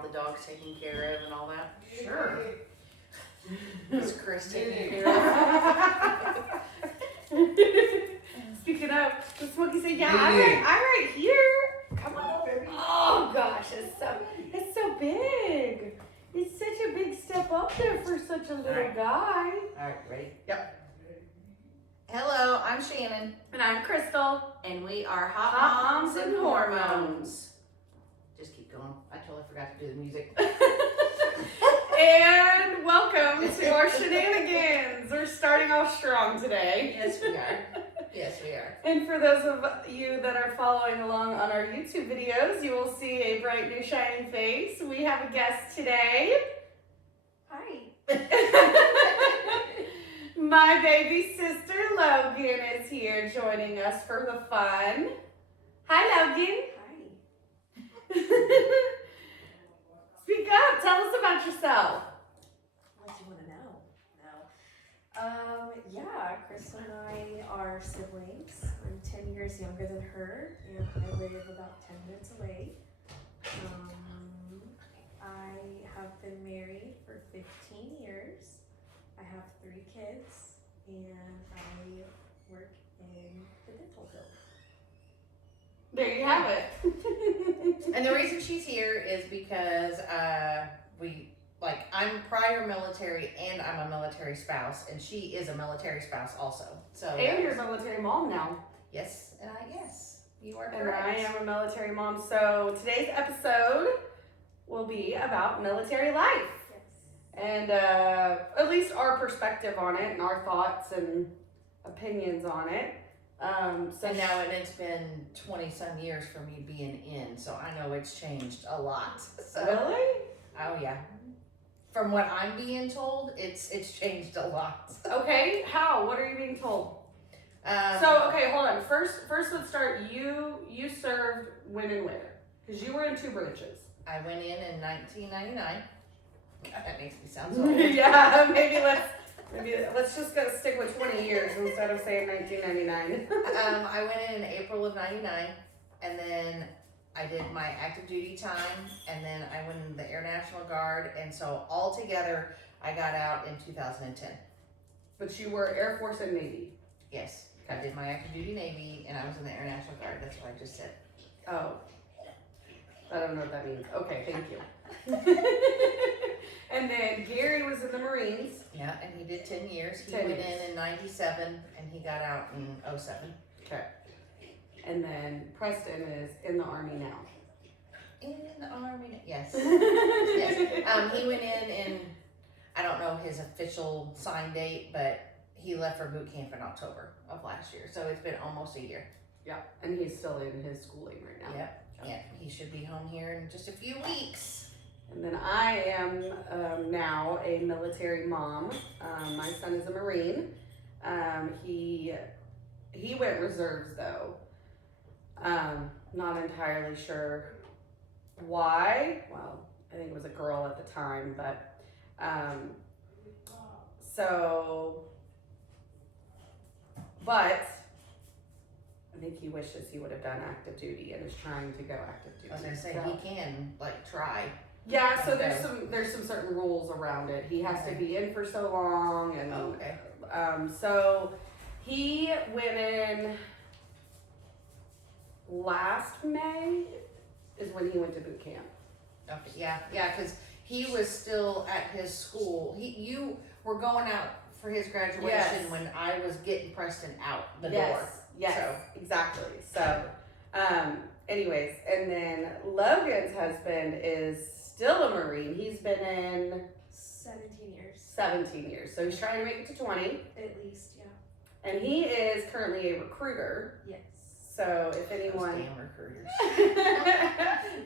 all the dogs taken care of and all that? Sure. Is Chris taking care of? Speaking of, the Smokey said, yeah, I'm right here. Come on, baby. Oh gosh, it's so big. It's such a big step up there for such a little guy. All right, ready? Yep. Hello, I'm Shannon. And I'm Crystal. And we are Hot Moms and Hormones. Just keep going. I totally forgot to do the music. And welcome to our shenanigans. We're starting off strong today. Yes, we are. Yes, we are. And for those of you that are following along on our YouTube videos, you will see a bright new shining face. We have a guest today. Hi. My baby sister Logan is here joining us for the fun. Hi, Logan. Hi. Speak up. Tell us about yourself. What do you want to know? No. Yeah, Crystal and I are siblings. I'm 10 years younger than her, and I live about 10 minutes away. I have been married for 15 years. I have 3 kids, and I work in the dental field. There you have it. And the reason she's here is because I'm prior military and I'm a military spouse, and she is a military spouse also. So And you're a military mom now. Yes, and you are And correct. I am a military mom. So today's episode will be about military life. Yes. And at least our perspective on it and our thoughts and opinions on it. And now it's been 20 some years for me being in, so I know it's changed a lot. So, Really? Oh yeah. From what I'm being told, it's changed a lot. Okay, how? What are you being told? Okay, hold on. First let's start. You served when and where? Because you were in 2 branches. I went in 1999. God, that makes me sound so old. Yeah, maybe let's just go stick with 20 years instead of saying 1999. I went in April of 99, and then I did my active duty time, and then I went in the Air National Guard, and so all together I got out in 2010. But you were Air Force and Navy. Yes, I did my active duty Navy, and I was in the Air National Guard. That's what I just said. Oh. I don't know what that means. Okay, thank you. And then Gary was in the Marines. Yeah, and he did 10 years. He 10 went years. in 97, and he got out in 07. Okay. And then Preston is in the Army now. In the Army, yes. Yes. He went in, I don't know his official sign date, but he left for boot camp in October of last year. So it's been almost a year. Yeah, and he's still in his schooling right now. Yep. Yeah, he should be home here in just a few weeks. And then I am now a military mom. My son is a Marine. He went reserves though. Not entirely sure why. Well, I think it was a girl at the time, but but I think he wishes he would have done active duty and is trying to go active duty. I was gonna say So- he can try. Yeah, so Okay. there's some certain rules around it. He has to be in for so long, and Okay. so he went in last May is when he went to boot camp. Okay. Yeah, because he was still at his school. You were going out for his graduation Yes. when I was getting Preston out the door. Yes, So. exactly. So, anyways, and then Logan's husband is still a Marine. He's been in 17 years. 17 years, so he's trying to make it to 20. At least, yeah. And he is currently a recruiter. Yes. So if Those anyone, damn recruiters.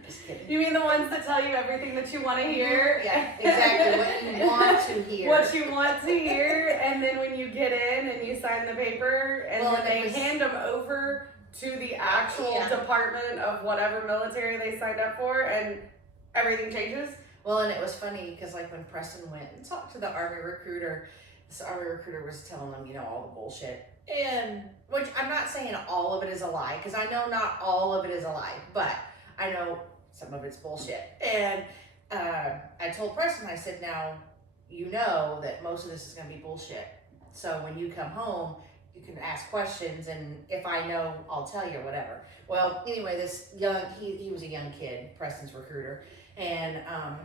Just kidding. you mean the ones that tell you everything that you want to hear? Yeah, exactly. What you want to hear. What you want to hear, and then when you get in and you sign the paper, and Well, then and it they was- hand them over to the actual Yeah. department of whatever military they signed up for, and everything changes. Well, and it was funny because like when Preston went and talked to the Army recruiter, this Army recruiter was telling them, all the bullshit. And, which I'm not saying all of it is a lie, because I know not all of it is a lie, but I know some of it's bullshit. And told Preston, I said, now, you know that most of this is going to be bullshit. So when you come home, you can ask questions, and if I know, I'll tell you or whatever. Well, anyway, this he was a young kid, Preston's recruiter, and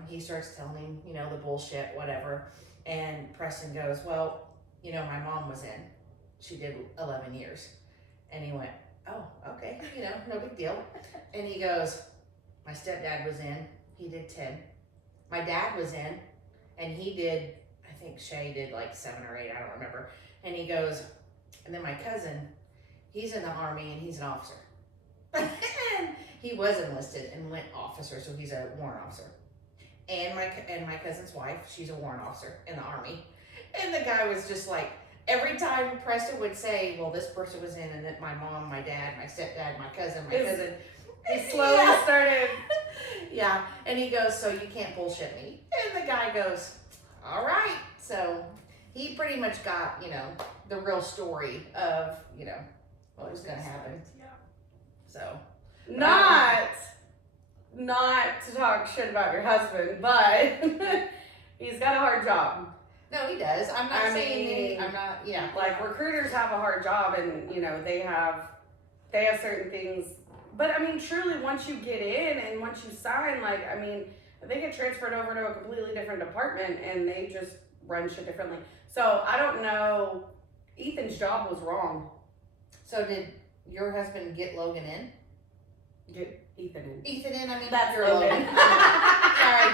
he starts telling him, you know, the bullshit, whatever. And Preston goes, well, you know, my mom was in. She did 11 years. And he went, oh, okay, you know, no big deal. And he goes, my stepdad was in. He did 10. My dad was in, and he did, I think Shay did like 7 or 8, I don't remember. And he goes, and then my cousin, he's in the Army and he's an officer. And he was enlisted and went officer, so he's a warrant officer. And my cousin's wife, she's a warrant officer in the Army. And the guy was just like, every time Preston would say, well, this person was in, and then my mom, my dad, my stepdad, my cousin. He slowly started. Yeah, and he goes, so you can't bullshit me. And the guy goes, all right. So he pretty much got, you know, the real story of, you know, what was going to happen. Yeah. So. Not to talk shit about your husband, but he's got a hard job. No, he does. I'm not saying I'm not, yeah. Like, recruiters have a hard job, and, you know, they have certain things. But, I mean, truly, once you get in and once you sign, like, I mean, they get transferred over to a completely different department, and they just run shit differently. So, I don't know. Ethan's job was wrong. So did your husband get Logan in? Get Ethan in. Ethan in? I mean, That's your Logan. Sorry.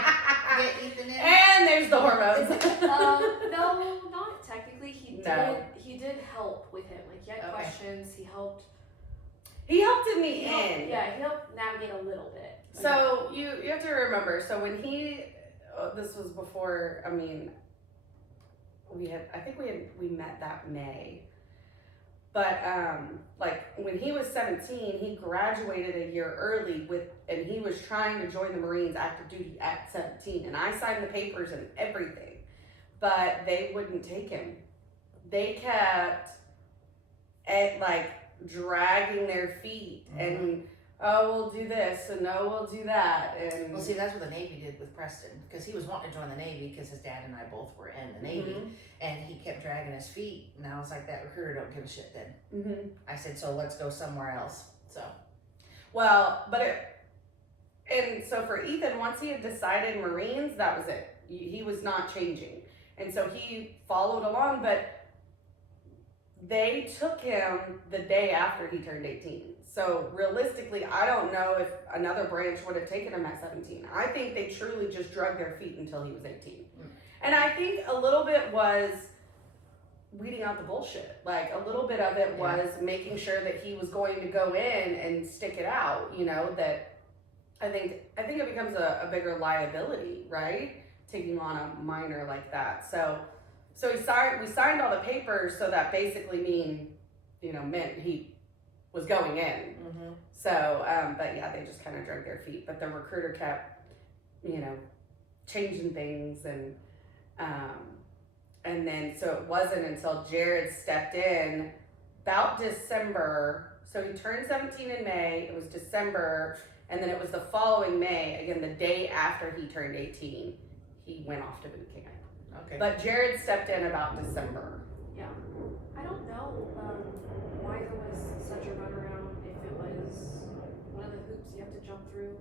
Get Ethan in? And there's the hormones. No, not technically. He did help with him. Like, he had Okay. questions. He helped. He helped in the He helped, end. yeah, he helped navigate a little bit. So you have to remember. So when this was before. I mean, we met that May. But like when he was 17, he graduated a year early and he was trying to join the Marines active duty at 17, and I signed the papers and everything, but they wouldn't take him. They kept dragging their feet and we'll do this and no, we'll do that. And Well, see, that's what the Navy did with Preston, because he was wanting to join the Navy because his dad and I both were in the Navy, and he kept dragging his feet. And I was like, that recruiter don't give a shit then. I said, so let's go somewhere else. So, well, and so for Ethan, once he had decided Marines, that was it. He was not changing, and so he followed along. But they took him the day after he turned 18. So realistically, I don't know if another branch would have taken him at 17. I think they truly just dragged their feet until he was 18. And I think a little bit was weeding out the bullshit. Like, a little bit of it was making sure that he was going to go in and stick it out, you know, that I think it becomes a bigger liability, right? Taking on a minor like that. So we signed all the papers, so that basically meant he was going in. So, but yeah, they just kind of dragged their feet. But the recruiter kept, you know, changing things, and then so it wasn't until Jared stepped in about December. So he turned 17 in May. It was December, and then it was the following May, again the day after he turned 18, he went off to boot camp. okay. But Jared stepped in about December. Yeah. I don't know why there was such a runaround, if it was one of the hoops you have to jump through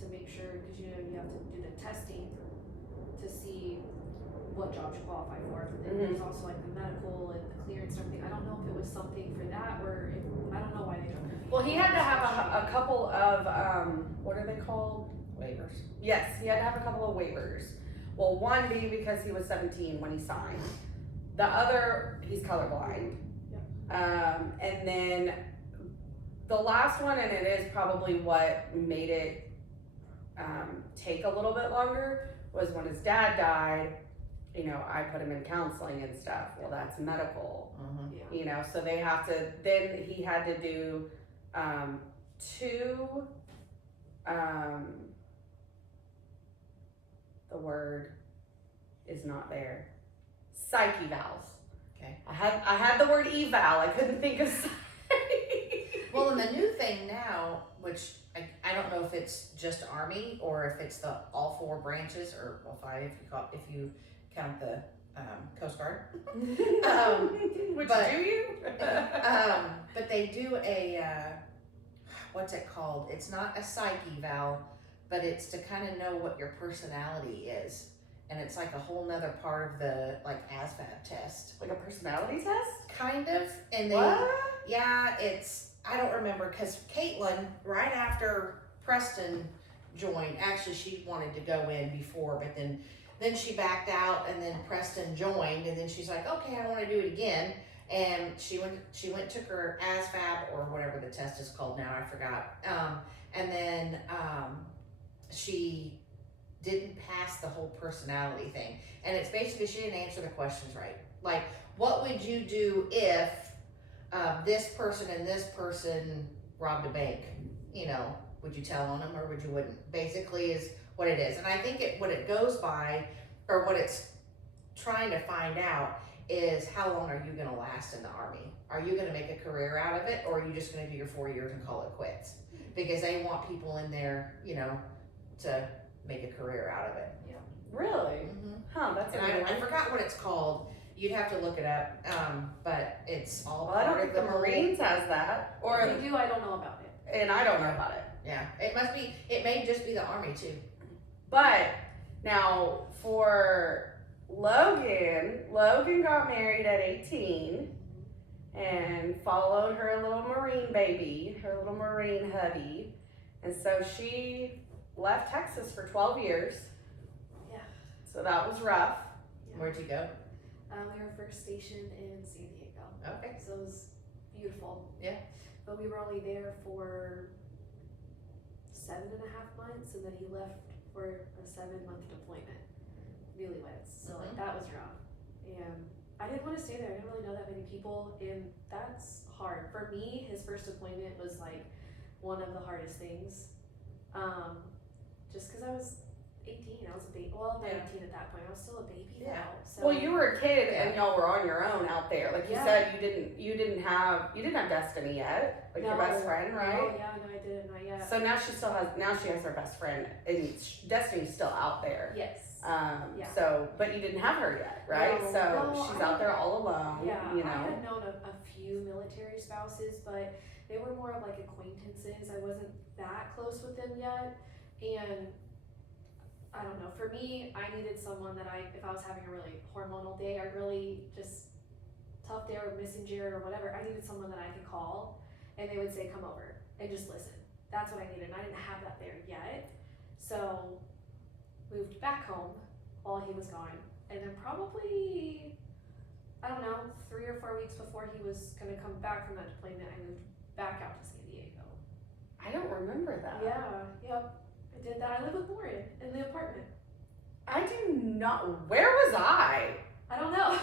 to make sure, because you know you have to do the testing to see what jobs you qualify for. But then there's also like the medical and the clearance and everything. I don't know if it was something for that, or if, I don't know why they jumped. Well, he had to have a couple of, what are they called? Waivers. Yes, he had to have a couple of waivers. Well, one being because he was 17 when he signed. The other, he's colorblind. And then the last one, and it is probably what made it take a little bit longer, was when his dad died. You know, I put him in counseling and stuff. Well, that's medical. You know, so they have to, then he had to do 2, the word is not there, psych evals. Okay. I had the word eval, I couldn't think of psych. Well, and the new thing now, which I don't know if it's just Army or if it's the all 4 branches, or well 5 if you count the Coast Guard. Which but- do you? But they do a what's it called? It's not a psyche eval, but it's to kind of know what your personality is, and it's like a whole nother part of the like ASVAB test, Like a personality test? kind of. And they, What? yeah, it's I don't remember because Caitlin right after Preston joined, actually she wanted to go in before, but then she backed out, and then Preston joined, and then she's like, okay, I want to do it again. And she went took her ASVAB or whatever the test is called now, I forgot. And then she didn't pass the whole personality thing. And it's basically she didn't answer the questions right. Like, what would you do if this person and this person robbed a bank? You know, would you tell on them or would you wouldn't? Basically is what it is. And I think what it goes by, or what it's trying to find out, is how long are you going to last in the Army? Are you going to make a career out of it, or are you just going to do your 4 years and call it quits? Because they want people in there, you know, to make a career out of it. Really? Huh, that's a And new I one. forgot what it's called. You'd have to look it up, but it's all Well, I don't part think of the the whole- Marines has that. Or Or if they do, I don't know about it. and I don't know about it. Yeah, it may just be the Army too. But now for Logan got married at 18 and followed her little Marine baby, her little Marine hubby. And so she left Texas for 12 years. Yeah. So that was rough. Where'd you go? We were first stationed in San Diego. Okay. So it was beautiful. Yeah. But we were only there for 7.5 months, and then he left for a 7-month deployment. Newlyweds. So like that was rough. And I didn't want to stay there. I didn't really know that many people, and that's hard. For me, his first deployment was like one of the hardest things. Just because I was 18, I was a baby. Well, not 18 at that point. I was still a baby Yeah. now. So Well, you were a kid and y'all were on your own out there. Like you Yeah. said, you didn't have Destiny yet, like your No. best friend, right? Oh yeah, no, I didn't. Not yet. So now she has her best friend, and Destiny's still out there. Yes. Yeah. So, but you didn't have her yet, right? No. So No, she's I- out there all alone. Yeah, You I know. had known a few military spouses, but they were more of like acquaintances. I wasn't that close with them yet, and I don't know. For me, I needed someone that if I was having a really hormonal day, or really just tough day, or missing Jared or whatever, I needed someone that I could call, and they would say, "Come over and just listen." That's what I needed. And I didn't have that there yet, so moved back home while he was gone, and then probably, I don't know, 3 or 4 weeks before he was gonna come back from that deployment, I moved back out to San Diego. I don't remember that. Yeah, yep, I did that. I lived with Lauren in the apartment. I do not. Where was I? I don't know.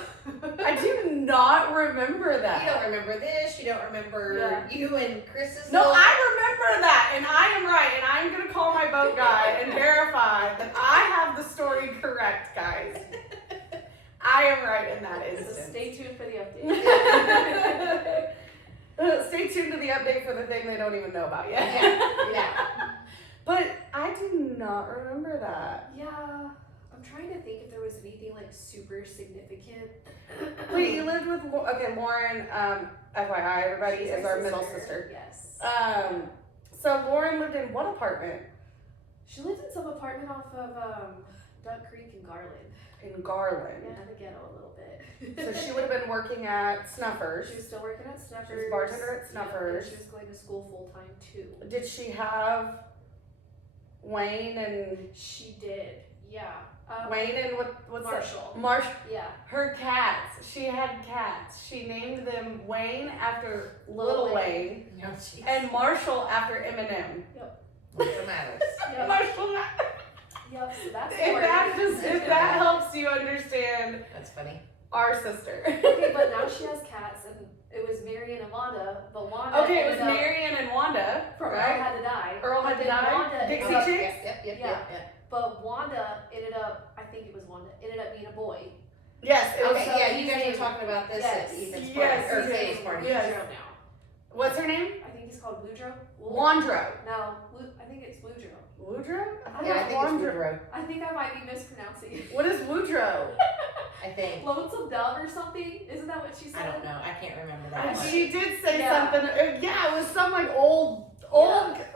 I do not remember that. You don't remember this. You don't remember Yeah. you and Chris's. No, little- I remember that, and I am right, and I'm gonna call my boat guy and verify that I have the story correct, guys. I am right in that So instance. stay tuned for the update. Stay tuned to the update for the thing they don't even know about yet. Yeah. But I do not remember that. Yeah, I'm trying to think if there was anything like super significant. Wait, you lived with Lauren? FYI, everybody, She's is our middle sister. Yes. So Lauren lived in what apartment? She lived in some apartment off of Duck Creek in Garland. In Garland. Yeah, the ghetto a little bit. So she would have been working at Snuffers. She was still working at Snuffers. She was bartender at Snuffers. Yeah, she was going to school full time too. Did she have Wayne and She did, yeah. What's that? Marshall. Marsh. Yeah. Her cats. She had cats. She named them Wayne after Lil Lil Wayne. Wayne No, jeez. and Marshall after Eminem. What's the matter? Yep. Marshall. Yep. So that's If that helps you understand That's funny. our sister. Okay, but now she has cats, and it was Marion and Wanda. But Wanda. Okay, it was ended up- Marion and Wanda, Earl right? had to die. Earl had But to then die? Wanda Dixie ended up- Chicks? Yep. Yeah. But Wanda ended up, I think it was Wanda, ended up being a boy. Yes, it was. Okay, So yeah, you he's guys were named- talking about this yes. at Ethan's Yes, party, or yes, Faye's party. yes. He's zero now. What's her name? I think he's called Woodrow. Wandro. No, I think it's Woodrow. Woodrow? Yeah, I think it's Woodrow. I think I might be mispronouncing it. What is Woodrow? I think. Lonesome Dove or something? Isn't that what she said? I don't know. I can't remember that one. She did say Yeah. something. Yeah, it was some like old,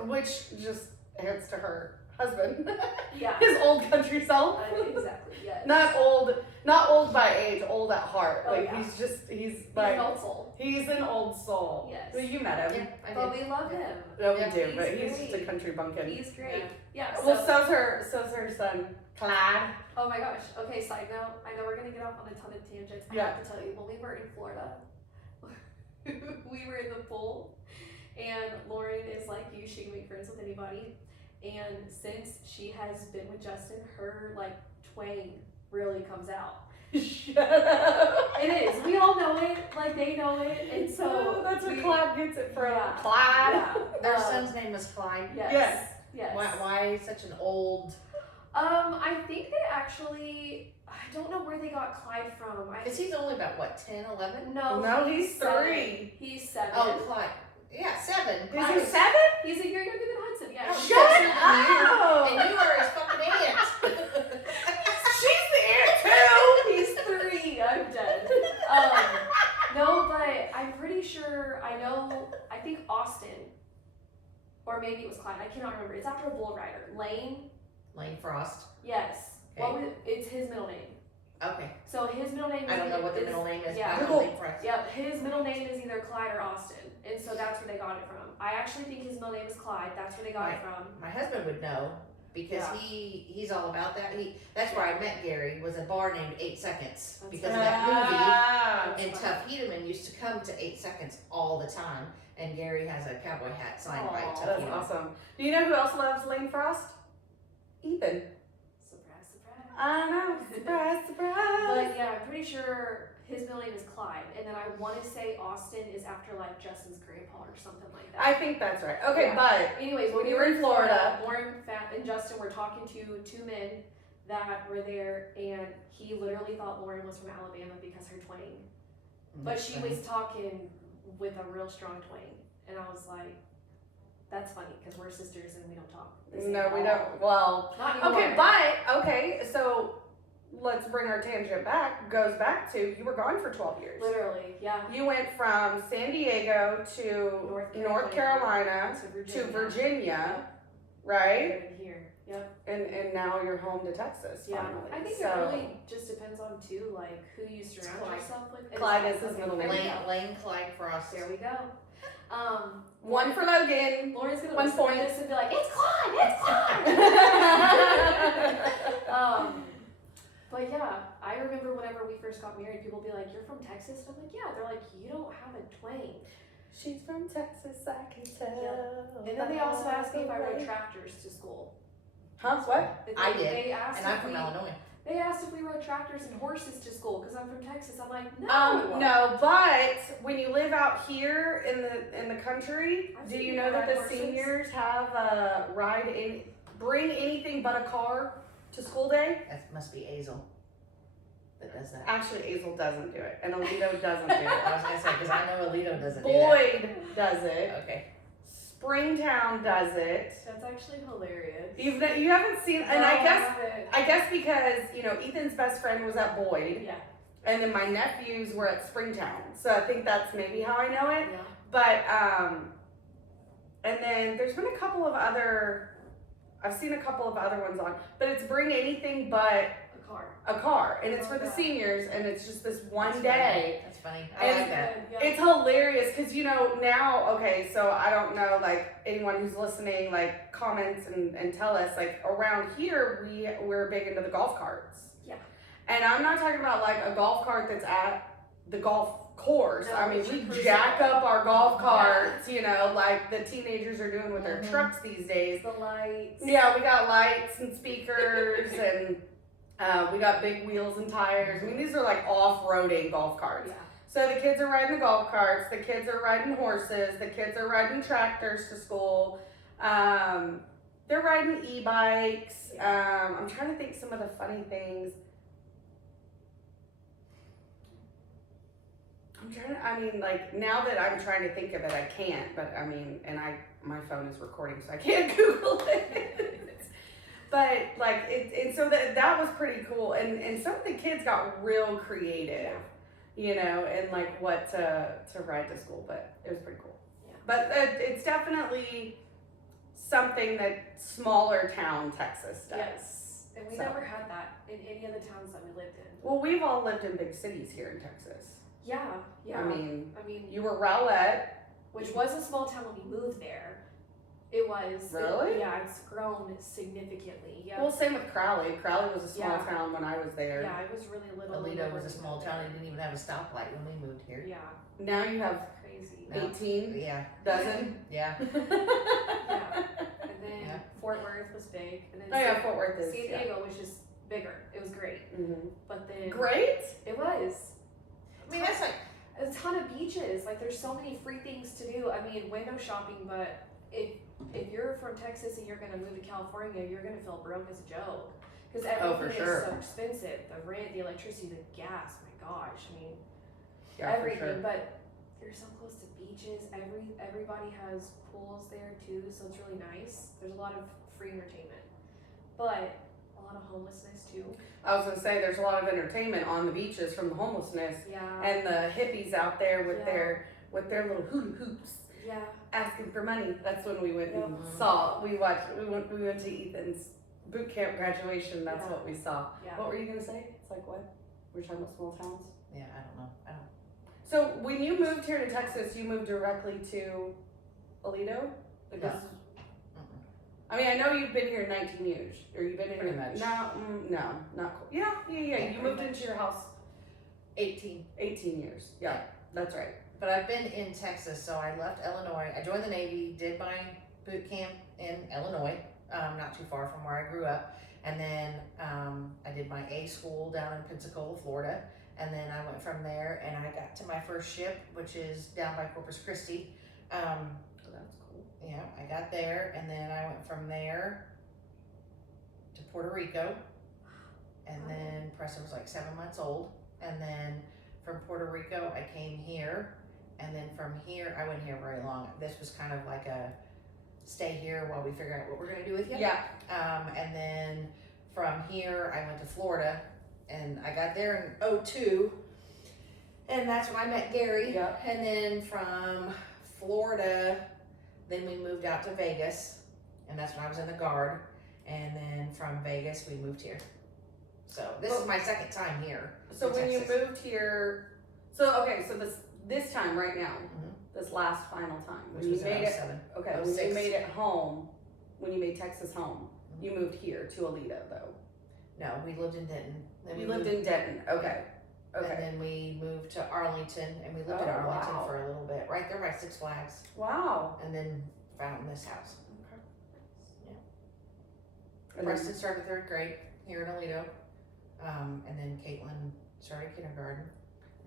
which just hits to her husband. Yeah. His old country self. Exactly. Yes. Not old by age, old at heart. Oh, like yeah. he's He's like an old soul. he's an old soul. Yes. Well, you met him. Yeah, I But did. we love him. No, we Yeah, do, he's but he's just a great. country bumpkin. He's great. Yeah. Well, so's her son, Clyde. Oh my gosh. Okay, side note. I know we're gonna get off on a ton of tangents. I Yeah. have to tell you, when we were in Florida, we were in the pool, and Lauren is like you, she can make friends with anybody. And since she has been with Justin, her like twang really comes out. Shut up. It is. We all know it. Like they know it, and so that's where we- Clyde gets it from. Yeah. Clyde. Yeah. Their son's name was Clyde. Yes. Yes. Yes. Why such an old? I think they actually. I don't know where they got Clyde from. Because he's only about what, 10, 11? No, he's 7. 3. He's 7. Oh, Clyde. Yeah, 7. Is Clyde he is- 7? He's a year younger than Hudson. Yeah. Oh, Shut closer than you. up. And you are his fucking aunt. She's the aunt too. He's 3. I'm dead. No, but I'm pretty sure. I think Austin, or maybe it was Clyde. I cannot remember. It's after a bull rider. Lane. Lane Frost. Yes. Okay. It's his middle name. Okay. So his middle name. I don't know what the is- middle name is. Yeah. But I know Lane Frost. Yep, his middle name is either Clyde or Austin, and so that's where they got it from. I actually think his middle name is Clyde. That's where they got it from. My husband would know because Yeah. he's all about that. That's where I met Gary, was a bar named 8 Seconds That's because of right. that movie. That's And funny. Tuff Hedeman used to come to 8 Seconds all the time. And Gary has a cowboy hat signed by Aw. Tuff That's Hedeman. awesome. Do you know who else loves Lane Frost? Ethan. Surprise, surprise. I know. Surprise, surprise. But yeah, I'm pretty sure his middle name is Clyde, and then I want to say Austin is after like Justin's grandpa or something like that. I think that's right. Okay, Yeah. but Anyways, when we you were were in Florida, Lauren and Justin were talking to 2 men that were there, and he literally thought Lauren was from Alabama because her twang. But she was talking with a real strong twang, and I was like, "That's funny because we're sisters and we don't talk." the same no, at we all. don't. Well, Not okay, anymore. so let's bring our tangent back. Goes back to you were gone for 12 years. Literally, yeah. You went from San Diego to North Carolina to Virginia, right? And here, yep. And now you're home to Texas. Yeah, Finally. I think so, it really just depends on too, like who you surround Clyde. yourself with. Clyde is his Okay, middle there name. we go. Lane Clyde Frost. There we go. one for Logan. Lauren's gonna 1 listen point. to this and be like, "It's Clyde, it's Clyde." But yeah, I remember whenever we first got married, people would be like, "You're from Texas?" And I'm like, "Yeah." They're like, "You don't have a twang." She's from Texas, I can tell. And then they also asked me if I by the rode way. tractors to school. Huh? What? I did, They asked And I'm if from we, Illinois. They asked if we rode tractors and horses to school because I'm from Texas. I'm like, no. No, but when you live out here in the country, I've do seen you people know that ride the horses. seniors have bring anything but a car to school day? That must be Azel that does that. Actually, Azel doesn't do it, and Alito doesn't do I it. was gonna say because I know Alito doesn't do Boyd does it. that. Okay. Springtown does it. That's actually hilarious. You haven't seen, and No, I guess haven't. because Ethan's best friend was at Boyd, Yeah. and then my nephews were at Springtown, so I think that's maybe how I know it. Yeah. But and then there's been a couple of other. I've seen a couple of other ones on, but it's bring anything but A car. a car, and it's Oh, for the yeah. seniors, and it's just this one That's day. That's funny. I And like that. Yeah. It's hilarious because now, okay, so I don't know, like anyone who's listening, like comments and tell us, like around here we're big into the golf carts. Yeah. And I'm not talking about like a golf cart that's at the golf course. No, I mean, it's we your jack personal. up our golf carts, like the teenagers are doing with their Mhm. trucks these days. The lights. Yeah, we got lights and speakers and we got big wheels and tires. I mean, these are like off-roading golf carts. Yeah. So the kids are riding the golf carts, the kids are riding horses, the kids are riding tractors to school. They're riding e-bikes. I'm trying to think some of the funny things. I'm trying to, I mean, like, now that I'm trying to think of it, I can't, but I mean, and my phone is recording, so I can't Google it. But, like, and so that was pretty cool. And some of the kids got real creative, you know, and, like, what to ride to school, but it was pretty cool. Yeah. But it's definitely something that smaller town Texas does. Yes, and we So. never had that in any of the towns that we lived in. Well, we've all lived in big cities here in Texas. Yeah, yeah. I mean, I mean, you were Rowlett. which was a small town when we moved there. It was. Really? Yeah, it's grown significantly. Yeah. Well, same with Crowley. Crowley was a small Yeah. town when I was there. Yeah, it was really little. Alito was a small town. It didn't even have a stoplight when we moved here. Yeah, Now you have crazy. No. 18 Yeah, dozen. yeah. Yeah. And then Yeah. Fort Worth was big, and then Oh yeah, Fort Worth is. San Yeah. Diego was just bigger. It was great, Mhm. but then Great. it was. I mean, that's like, A ton of beaches. Like there's so many free things to do. I mean, window shopping, but if you're from Texas and you're gonna move to California, you're gonna feel broke as a joke because everything sure. is so expensive. The rent, the electricity, the gas. My gosh, I mean Yeah, for everything. sure. But you're so close to beaches. Everybody has pools there too, so it's really nice. There's a lot of free entertainment, but a lot of homelessness too. I was gonna say there's a lot of entertainment on the beaches from the homelessness Yeah. and the hippies out there with Yeah. their little hula hoops Yeah. asking for money. That's when we went and Yep. saw. We went to Ethan's boot camp graduation. That's Yeah. what we saw. Yeah. What were you gonna say? It's like what? We're talking about small towns. yeah, I don't know. I don't. So when you moved here to Texas, you moved directly to Alito? Because I mean, I know you've been here 19 years, or you've been Pretty here. much. No, not cool. Yeah. You moved into your house 18. 18 years. Yeah, that's right. But I've been in Texas, so I left Illinois. I joined the Navy, did my boot camp in Illinois, not too far from where I grew up. And then I did my A school down in Pensacola, Florida. And then I went from there and I got to my first ship, which is down by Corpus Christi. So that's cool. Yeah, I got there, and then I went from there to Puerto Rico, and then Preston was like 7 months old, and then from Puerto Rico I came here, and then from here I wasn't here very long. This was kind of like a stay here while we figure out what we're gonna do with you. Yeah. And then from here I went to Florida, and I got there in 2002, and that's when I met Gary. Yeah. And then from Florida, then we moved out to Vegas, and that's when I was in the Guard. And then from Vegas, we moved here. So this is my second time here. So in when you Texas. moved here, so this time right now, Mhm. this last final time, Which when was you in made it, 07. okay, when 06. you made it home, when you made Texas home, Mhm. you moved here to Alito though. No, we lived in Denton. Then You we lived moved- in Denton. Okay. And Okay. then we moved to Arlington, and we lived in Oh, Arlington wow. for a little bit, right there by Six Flags, Wow. and then found this house. And Preston then, started third grade here in Alito, and then Caitlin started kindergarten,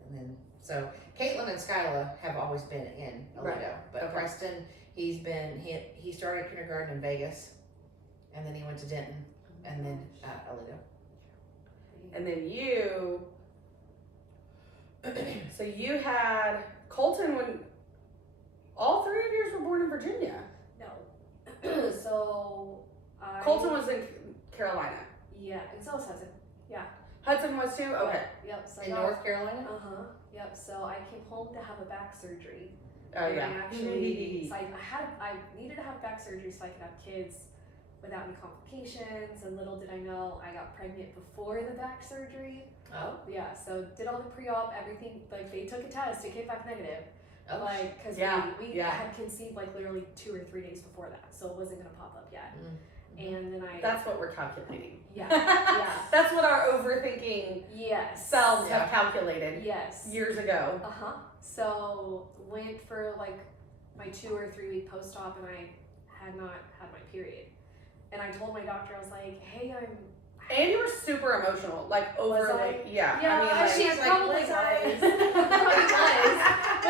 and then so Caitlin and Skyla have always been in Alito, Right. but Okay. Preston he started kindergarten in Vegas, and then he went to Denton, and then Alito. and then you, so you had Colton when all three of yours were born in Virginia. No. So Colton was in Carolina. Yeah, and so was Hudson. Hudson was too? Okay. Yep. So In North Carolina. Yep. So I came home to have a back surgery. Oh And yeah. I actually, so I needed to have back surgery so I could have kids without any complications. And little did I know, I got pregnant before the back surgery. Oh. Yeah. So did all the pre-op, everything. Like they took a test, it came back negative. Oh. Like, cause Yeah, we yeah. had conceived like literally 2 or 3 days before that, so it wasn't gonna pop up yet. And then That's what we're calculating. yeah, yeah, That's what our overthinking yes, selves Yeah. have calculated yes, years ago. So went for like my 2 or 3 week post-op, and I had not had my period. And I told my doctor, I was like, hey, And you were super emotional, like overly. I? Yeah. Yeah, I mean, like, she like, probably was was. I?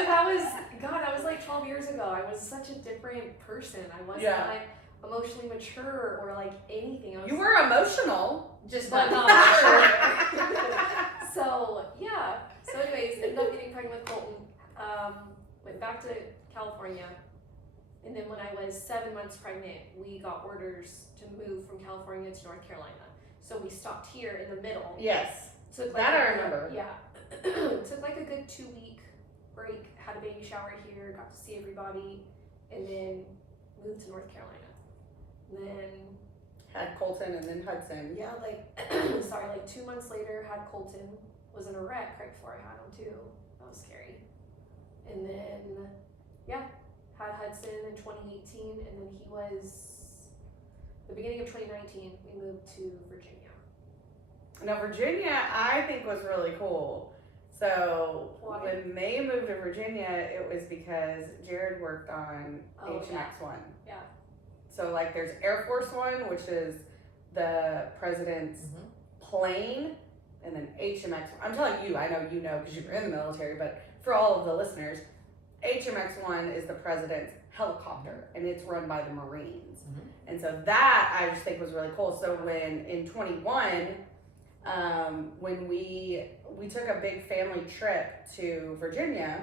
Probably was. But that was like 12 years ago. I was such a different person. I wasn't Yeah. like emotionally mature or like anything. I was you were emotional. Just But not not mature. So yeah. So anyways, ended up getting pregnant with Colton. California. And then when I was 7 months pregnant, we got orders to move from California to North Carolina. So we stopped here in the middle. Yes. Took That I a- remember. Yeah. Took like a good 2-week break, had a baby shower here, got to see everybody, and then moved to North Carolina. Then, Had Colton and then Hudson. yeah, like, 2 months later, had Colton, was in a wreck right before I had him too. That was scary. And then, yeah, had Hudson in 2018, and then he was, the beginning of 2019, we moved to Virginia. Now, Virginia, I think was really cool. So Why? when they moved to Virginia, it was because Jared worked on Oh, HMX-1. Yeah. So like there's Air Force One, which is the president's plane, and then HMX. I'm telling you, I know you know because you're in the military, but for all of the listeners, HMX-1 is the president's helicopter, and it's run by the Marines. And so that I just think was really cool. So when in 21, when we took a big family trip to Virginia,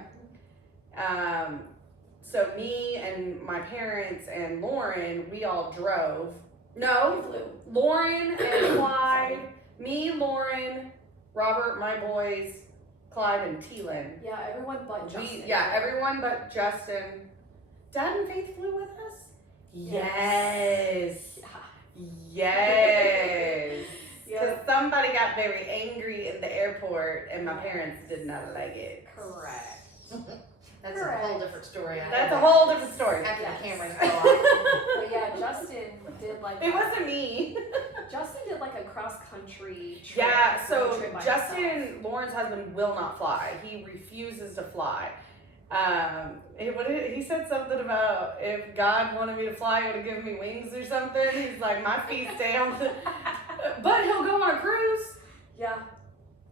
so me and my parents and Lauren, we all drove. No, We flew. Lauren and Clyde, me, Lauren, Robert, my boys, Clyde and Teelan. Yeah, everyone but Justin. Everyone but Justin. Dad and Faith flew with us? Yes. Yes. Yeah. Because somebody got very angry in the airport and my parents did not like it. Correct. That's Correct. a whole different story. That's a whole different story. After Yes. the cameras go off. But yeah, Justin did like It wasn't me. Justin did like a cross country trip. Yeah, road so trip by Justin, himself. Lauren's husband, will not fly. He refuses to fly. He said something about if God wanted me to fly, he would have given me wings or something. He's like, my feet stay on the... But he'll go on a cruise. Yeah.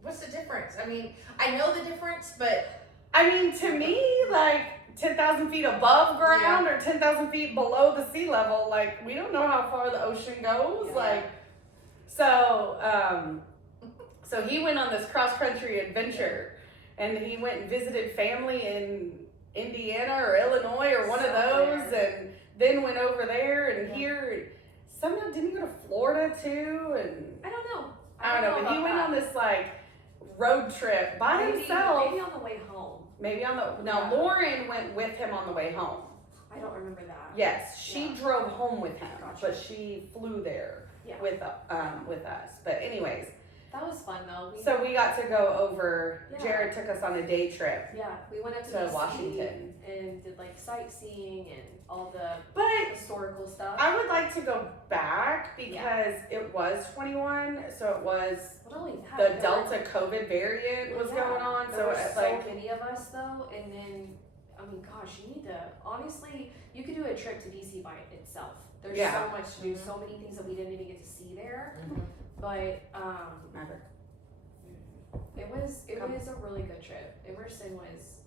What's the difference? I mean, I know the difference, but I mean, to me, like 10,000 feet above ground or 10,000 feet below the sea level, like we don't know how far the ocean goes. Yeah. Like, so he went on this cross country adventure, and he went and visited family in Indiana or Illinois or one of those, and then went over there and here. Somehow didn't he go to Florida too? And I don't know. I don't know, but he about went that. on this like road trip by himself. Maybe on the way home. No, Lauren went with him on the way home. I don't remember that. Yes, she Yeah. drove home with him, Gotcha. but she flew there Yeah. with us. But anyways, That was fun though. so we got to go over. Yeah. Jared took us on a day trip Yeah, we went up to to DC Washington. and did like sightseeing and all the But historical stuff. I would like to go back because it was 21, so it was Not only that, the there Delta COVID variant was Yeah. going on. There So were it, so like, many of us though, and then I mean, gosh, you need to honestly, you could do a trip to DC by itself. There's Yeah. so much to do, so many things that we didn't even get to see there. Mhm. But never. it was a really good trip. Emerson was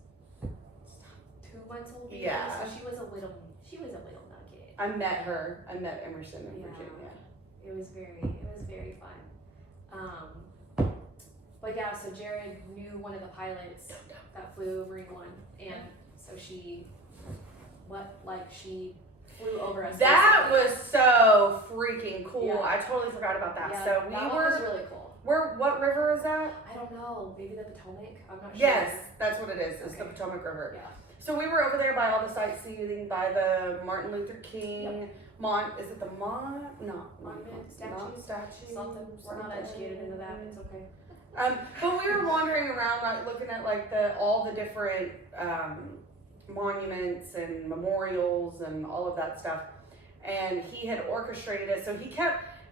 2 months old. maybe, Yeah. so she was a little nugget. I met her. I met Emerson in Yeah. Virginia. It was very fun. But yeah, so Jared knew one of the pilots that flew over England, and so she flew over us. That basically. was so freaking cool. Yeah. I totally forgot about that. Yeah, So we that one were. was really cool. What river is that? I don't know, maybe the Potomac. I'm not sure. Yes, that's what it is. It's the Okay. Potomac River. Yeah. So we were over there by all the sightseeing, by the Martin Luther King is it the Monument, not statue? statue? Something. We're not educated into that. It's okay. But we were wandering around, like looking at like all the different monuments and memorials and all of that stuff. And he had orchestrated it, so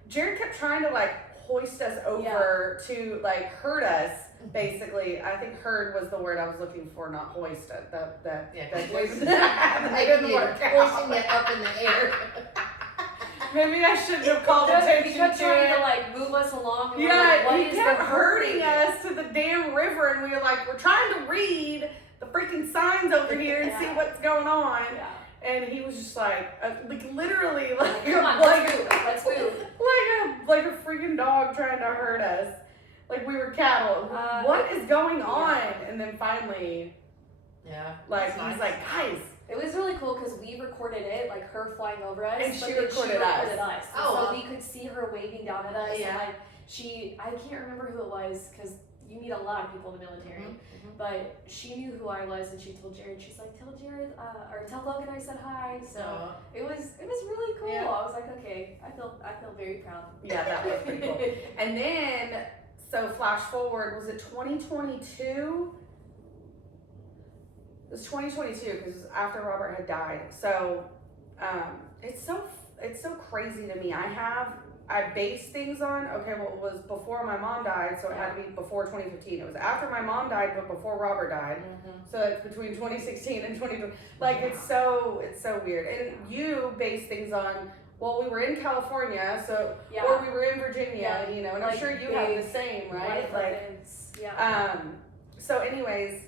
Jared kept trying to like hoist us over to like herd us. Basically, I think herd was the word I was looking for, not hoist. That Hoisting didn't work out. hoisting it up in the air. Maybe I shouldn't have called He attention kept to trying to it. like move us along. And we're Yeah, like, what he is kept the herding hurry? us to the damn river, and we were like, we're trying to read the freaking signs over here and see Yeah. what's going on. Yeah. And he was just like literally like Come on, like let's move. like a freaking dog trying to herd us, like we were cattle. What is going on? And then finally, Yeah. like that's he's nice. like, guys, It was really cool because we recorded it, like her flying over us, And but she then recorded us. And Oh, so we could see her waving down at us. Yeah. And like I can't remember who it was because you meet a lot of people in the military. Mhm. But she knew who I was, and she told Jared. She's like, "Tell Jared, or tell Logan I said hi." So Oh. it was really cool. Yeah. I was like, okay, I feel very proud. Yeah, that was pretty cool. And then, so flash forward, was it 2022? It was 2022 because after Robert had died. So it's so crazy to me. I base things on, okay, well, it was before my mom died, so it had to be before 2015. It was after my mom died, but before Robert died. Mhm. So it's between 2016 and 2020. Like, it's so weird. And you base things on, well, we were in California, so, Yeah. or we were in Virginia, Yeah. you know, and Like I'm sure you have big the same, right? Life Like, events. Yeah. so anyways,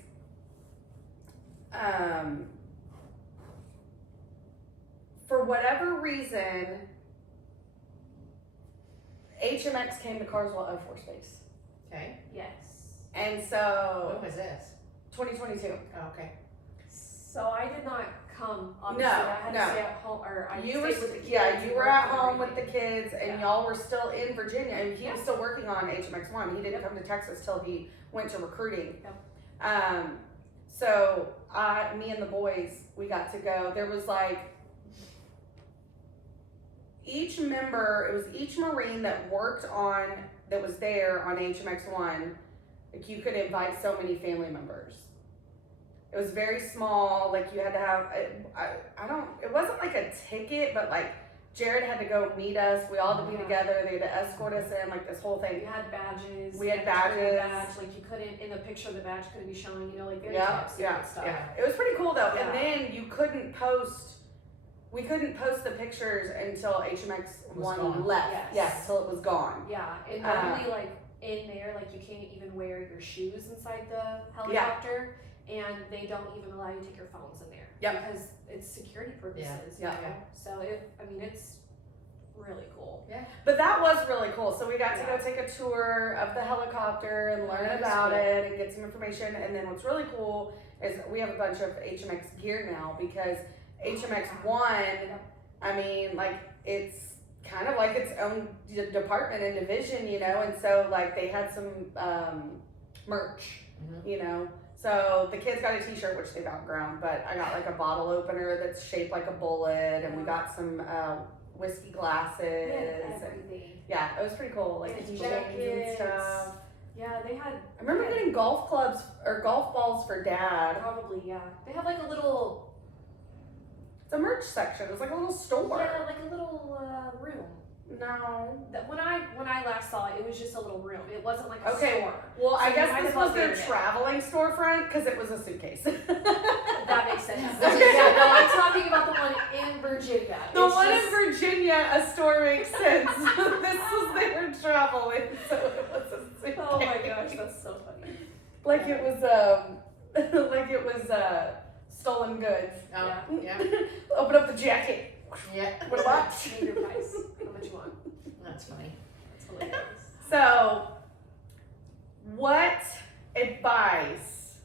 for whatever reason, HMX came to Carswell Air Force Base. Okay. Yes. And so, When was this? 2022. Oh, okay. So I did not come. Obviously, No, I had no. to stay at home, or I You stayed were, with the kids. yeah, you and were worked at and home with the everything. kids, and Yeah. y'all were still in Virginia, and he was Yeah. still working on HMX1. He didn't Yep. come to Texas till he went to recruiting. Yep. So me and the boys, we got to go. There was like each member, it was each Marine that was there on HMX1. Like, you could invite so many family members. It was very small. Like, you had to have, it wasn't like a ticket, but like Jared had to go meet us. We all had to be Yeah. together. They had to escort us in, like this whole We thing. had badges. We had you had to wear the badges. Badge. Like you couldn't, in the picture, the badge couldn't be shown. You know, like very Yeah, top secret yeah, stuff. yeah. It was pretty cool though. Yeah. And then we couldn't post the pictures until HMX1 gone. left. Yes. Yes, till it was gone. Yeah, and normally, like in there, like you can't even wear your shoes inside the helicopter, and they don't even allow you to take your phones in there. Yep. Because it's security purposes. Yeah. You know? So it's really cool. But that was really cool. So we got to Yeah. go take a tour of the helicopter and learn That was about cool. it and get some information. And then what's really cool is we have a bunch of HMX gear now because HMX1, I mean, like, it's kind of like its own department and division, you know, and so like they had some merch, Mhm. you know. So the kids got a t-shirt, which they've outgrown, but I got like a bottle opener that's shaped like a bullet, and we got some whiskey glasses. Yeah, And everything. yeah, it was pretty cool, like And keychains and jackets. stuff. Yeah, they had. I remember they had- getting golf clubs or golf balls for Dad. Probably, yeah. They have like a little. It's a merch section. It was like a little store. Yeah, like a little room. No. That when I last saw it, it was just a little room. It wasn't like a Okay. store. Well, So I you guess might this as well was their get it. traveling storefront because it was a suitcase. That makes sense. Okay. Yeah, no, I'm talking about the one in Virginia. The It's one just- in Virginia, a store makes sense. This was their traveling, so it was a suitcase. Oh my gosh, that's so funny. Like it was, stolen goods. Oh, yeah. Open up the jacket. Yeah. What about? Name your price. How much you want? That's funny. That's hilarious. So, what advice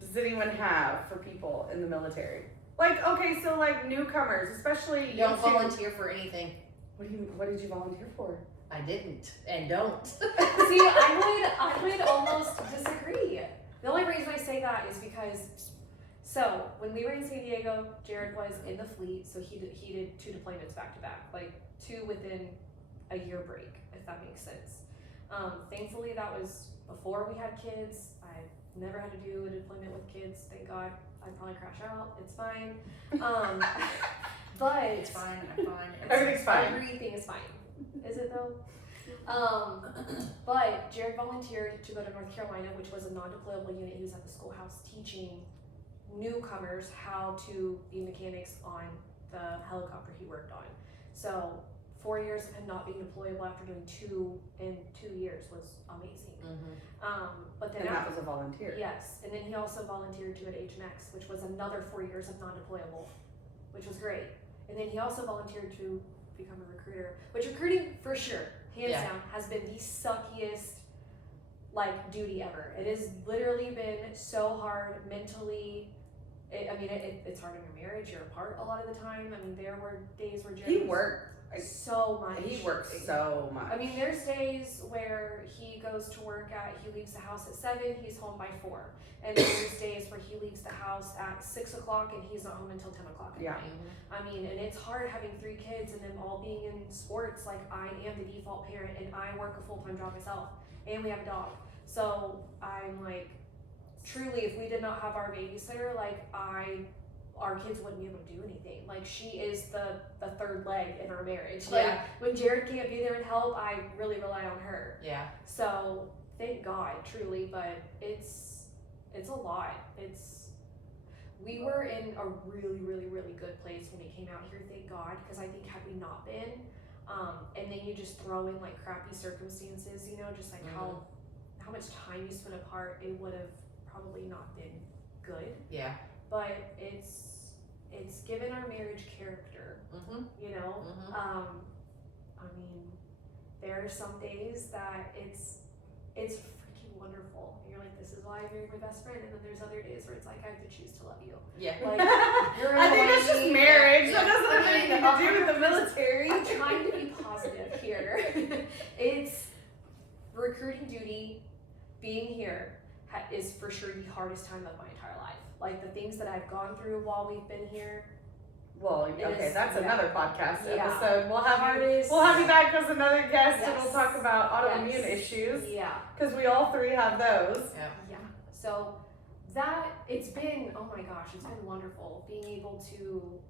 does anyone have for people in the military? Like, okay, so like newcomers, especially you Don't two- volunteer for anything. What did you volunteer for? I didn't and don't. See, I would almost disagree. The only reason I say that is because, so when we were in San Diego, Jared was in the fleet, so he did 2 deployments back to back, like 2 within a year break, if that makes sense. Thankfully, that was before we had kids. I never had to do a deployment with kids, thank God. I'd probably crash out. It's fine. But It's fine. I'm fine. Everything's fine. Everything is fine. Is it though? But Jared volunteered to go to North Carolina, which was a non-deployable unit. He was at the schoolhouse teaching newcomers how to be mechanics on the helicopter he worked on. So 4 years of him not being deployable after doing 2 in 2 years was amazing. Mm-hmm. But then And that after, was a volunteer. yes, and then he also volunteered to at HMX, which was another 4 years of non-deployable, which was great. And then he also volunteered to become a recruiter, which recruiting for sure, hands Yeah. down, has been the suckiest like duty ever. It has literally been so hard mentally, it's hard in your marriage. You're apart a lot of the time. I mean, there were days where Jared He was worked. so much. He works so much. I mean, there's days where he goes to work he leaves the house at 7, he's home by 4. And then there's days where he leaves the house at 6 o'clock and he's not home until 10 o'clock at night. I mean, and it's hard having 3 kids and them all being in sports. Like, I am the default parent and I work a full-time job myself. And we have a dog. So I'm like, truly, if we did not have our babysitter, like, our kids wouldn't be able to do anything. Like, she is the third leg in our marriage. Like, Yeah. when Jared can't be there and help, I really rely on her. Yeah. So thank God, truly, but it's a lot. We were in a really, really, really good place when we came out here, thank God, because I think had we not been, and then you just throw in like crappy circumstances, you know, just like how much time you spent apart, it would have probably not been good. Yeah. But it's given our marriage character, you know. I mean, there are some days that it's freaking wonderful. And you're like, this is why I married my best friend. And then there's other days where it's like, I have to choose to love you. Yeah. Like, you're I think that's just annoying. marriage. Yeah. That doesn't have anything to do with the military. I'm trying to be positive here. It's recruiting duty, being here is for sure the hardest time of my entire life. Like, the things that I've gone through while we've been here. Well, okay, that's another podcast Yeah. episode. We'll have Hardest- you back as another guest, and we'll Yes. talk about autoimmune Yes. issues Yeah. because we all 3 have those. Yeah. So it's been, oh my gosh, it's been wonderful being able to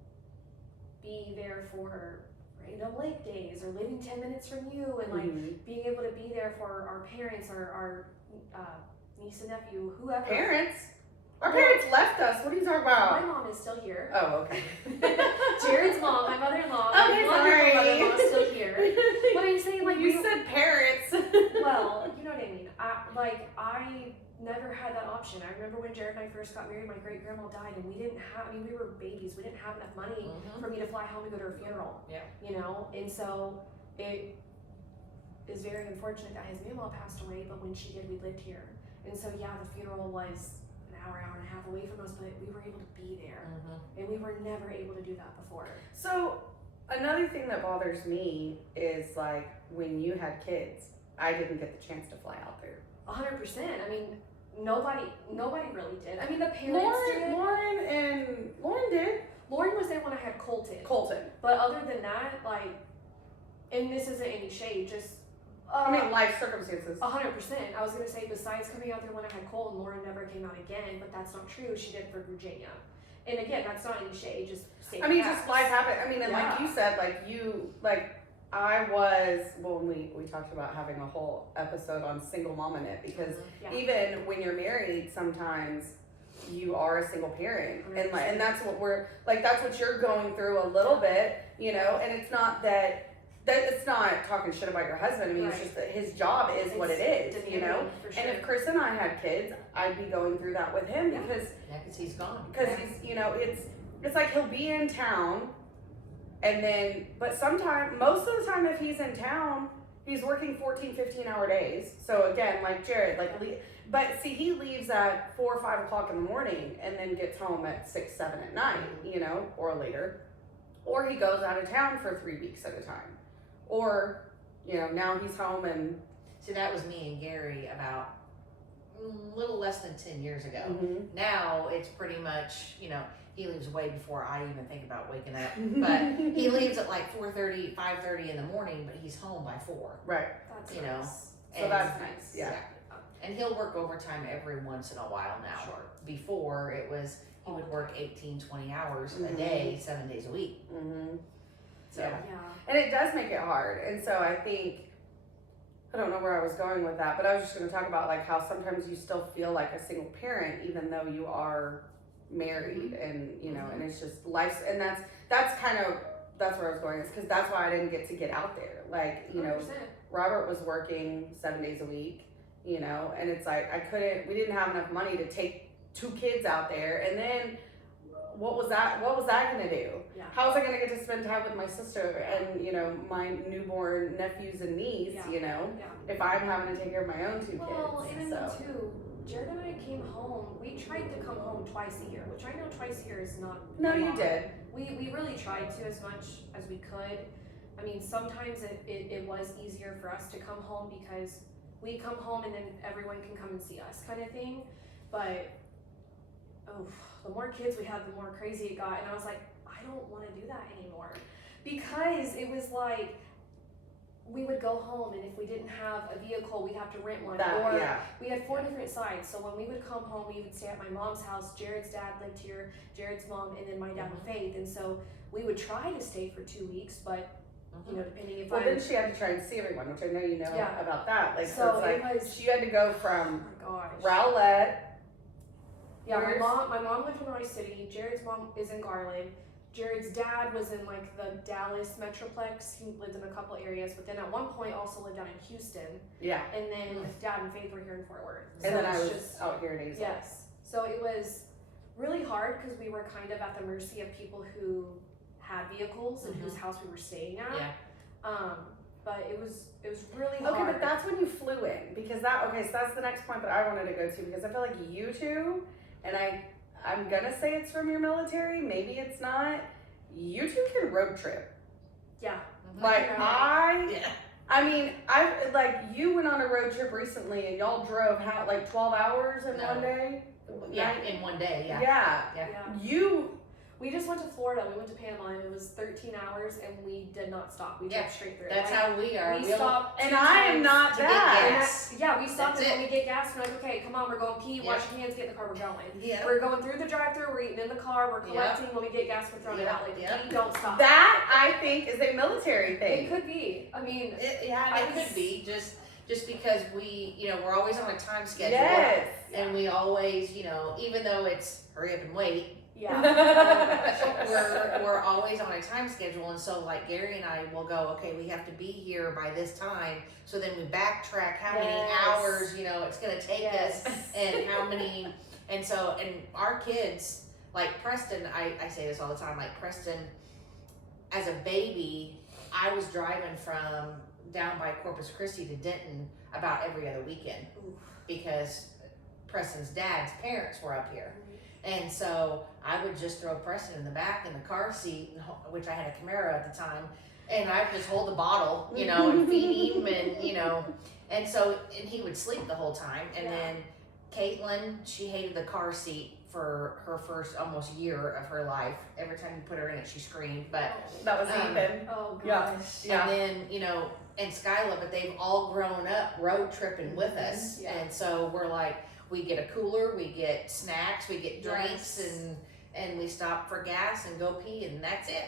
be there for random lake days or living 10 minutes from you, and like being able to be there for our parents or our niece and nephew, whoever. Parents. Our parents left us. What are you talking about? My mom is still here. Oh, okay. Jared's mom, my mother-in-law, Okay, my sorry. mother-in-law is still here. But I'm saying, like, You said parents. well, you know what I mean. I never had that option. I remember when Jared and I first got married, my great grandma died, and we didn't have. I mean, we were babies. We didn't have enough money for me to fly home and go to her funeral. Yeah. You know, and so it is very unfortunate that his mom passed away. But when she did, we lived here, and so yeah, the funeral was an hour and a half away from us, but we were able to be there, and we were never able to do that before. So another thing that bothers me is like when you had kids, I didn't get the chance to fly out there. 100%. I mean, nobody really did. I mean, the parents did. Lauren did. Lauren was there when I had Colton. Colton. But other than that, like, and this isn't any shade, just. I mean, life circumstances. 100%. I was gonna say, besides coming out there when I had Colton, Lauren never came out again, but that's not true. She did for Virginia. And again, that's not any shade, just state I mean, facts. just life happened. I mean, and like Yeah. you said, I was, well, we talked about having a whole episode on single mom in it because Yeah. even when you're married, sometimes you are a single parent, and that's what you're going through a little bit, you know. And it's not that it's not talking shit about your husband. I mean, it's just that his job is what it is, you know. For sure. And if Chris and I had kids, I'd be going through that with him because he's gone. because he's, you know, it's like he'll be in town, and then, but sometimes, most of the time if he's in town, he's working 14, 15-hour days. So again, like Jared, but see, he leaves at 4 or 5 o'clock in the morning and then gets home at 6, 7 at night, you know, or later. Or he goes out of town for 3 weeks at a time. Or, you know, now he's home and... See, that was me and Gary about a little less than 10 years ago. Mhm. Now it's pretty much, you know, he leaves way before I even think about waking up. But he leaves at like 4:30, 5:30 in the morning, but he's home by 4. Right. That's you nice. know. So that's nice, yeah. And he'll work overtime every once in a while now. Sure. Before it was, he would work 18, 20 hours a Mhm. day, 7 days a week. Mm-hmm. So, Yeah. Yeah. And it does make it hard. And so I think, I don't know where I was going with that, but I was just going to talk about like how sometimes you still feel like a single parent even though you are married, and you know, and it's just life. And that's kind of, that's where I was going, is because that's why I didn't get out there. Like, you know, 100%. Robert was working 7 days a week, you know, and it's like we didn't have enough money to take 2 kids out there. And then what was that gonna do? Yeah. How was I gonna get to spend time with my sister and, you know, my newborn nephews and niece, Yeah. you know, Yeah. if I'm having to take care of my own two Well, kids. and So. then too, Jared and I came home. We tried to come home twice a year, which I know twice a year is not. No, a you lot. did. We really tried to as much as we could. I mean, sometimes it was easier for us to come home because we come home and then everyone can come and see us kind of thing. But, the more kids we had, the more crazy it got. And I was like, I don't want to do that anymore. Because it was like, we would go home and if we didn't have a vehicle, we'd have to rent one. Or Yeah. we had 4 different sides. So when we would come home, we would stay at my mom's house. Jared's dad lived here, Jared's mom, and then my dad and Faith. And so we would try to stay for 2 weeks, but you know, depending if Well, then she had to try and see everyone, which I know you know Yeah. about that. Like, So it's like it was- she had to go oh from my gosh. Rowlett. Yeah, Where's- my mom lived in Rice City. Jared's mom is in Garland. Jared's dad was in like the Dallas Metroplex. He lived in a couple areas, but then at one point also lived down in Houston. Yeah. And then Dad and Faith were here in Fort Worth. And then I it's was just out here in Azle. yes. So it was really hard because we were kind of at the mercy of people who had vehicles and whose house we were staying at. Yeah. But it was really Okay, hard. but that's when you flew in because so that's the next point that I wanted to go to because I feel like you two, and I'm gonna say it's from your military, maybe it's not. You two can road trip. Yeah. Like Yeah. I mean, you went on a road trip recently and y'all drove how like 12 hours in No. one day. Yeah, in one day, yeah. Yeah. Yeah. We just went to Florida. We went to Panama and it was 13 hours and we did not stop. We Yeah, drove straight through. That's Like, how we are. we We'll- stopped. And 2 I am times. not to get that. gas. Yeah, we stopped That's and when it. we get gas, we're like, okay, come on, we're going pee, wash your hands, get in the car, we're going. Yeah. We're going through the drive-through, we're eating in the car, we're Yep. collecting. When we get gas, we're throwing it out. Like Yep. we don't stop. That I think is a military It thing. could be. I mean, Yeah, I it was- could be just because we're always on a time schedule. Yes. And we always, even though it's hurry up and wait, yeah. we're always on a time schedule. And so like Gary and I will go, okay, we have to be here by this time. So then we backtrack how many Yes. hours, it's gonna take Yes. us and how many, and our kids, like Preston, I say this all the time, like Preston, as a baby, I was driving from down by Corpus Christi to Denton about every other weekend Oof. because Preston's dad's parents were up here. And so I would just throw Preston in the back in the car seat, which I had a Camaro at the time, and I would just hold the bottle, and feed him, and he would sleep the whole time. And then Caitlin, she hated the car seat for her first almost year of her life. Every time you put her in it, she screamed. But That was Ethan. Oh Yeah. gosh. Yeah. and then and Skyla, but they've all grown up road tripping with us, Yeah. and so we're like. We get a cooler, we get snacks, we get drinks, Yes. and we stop for gas and go pee, and that's it.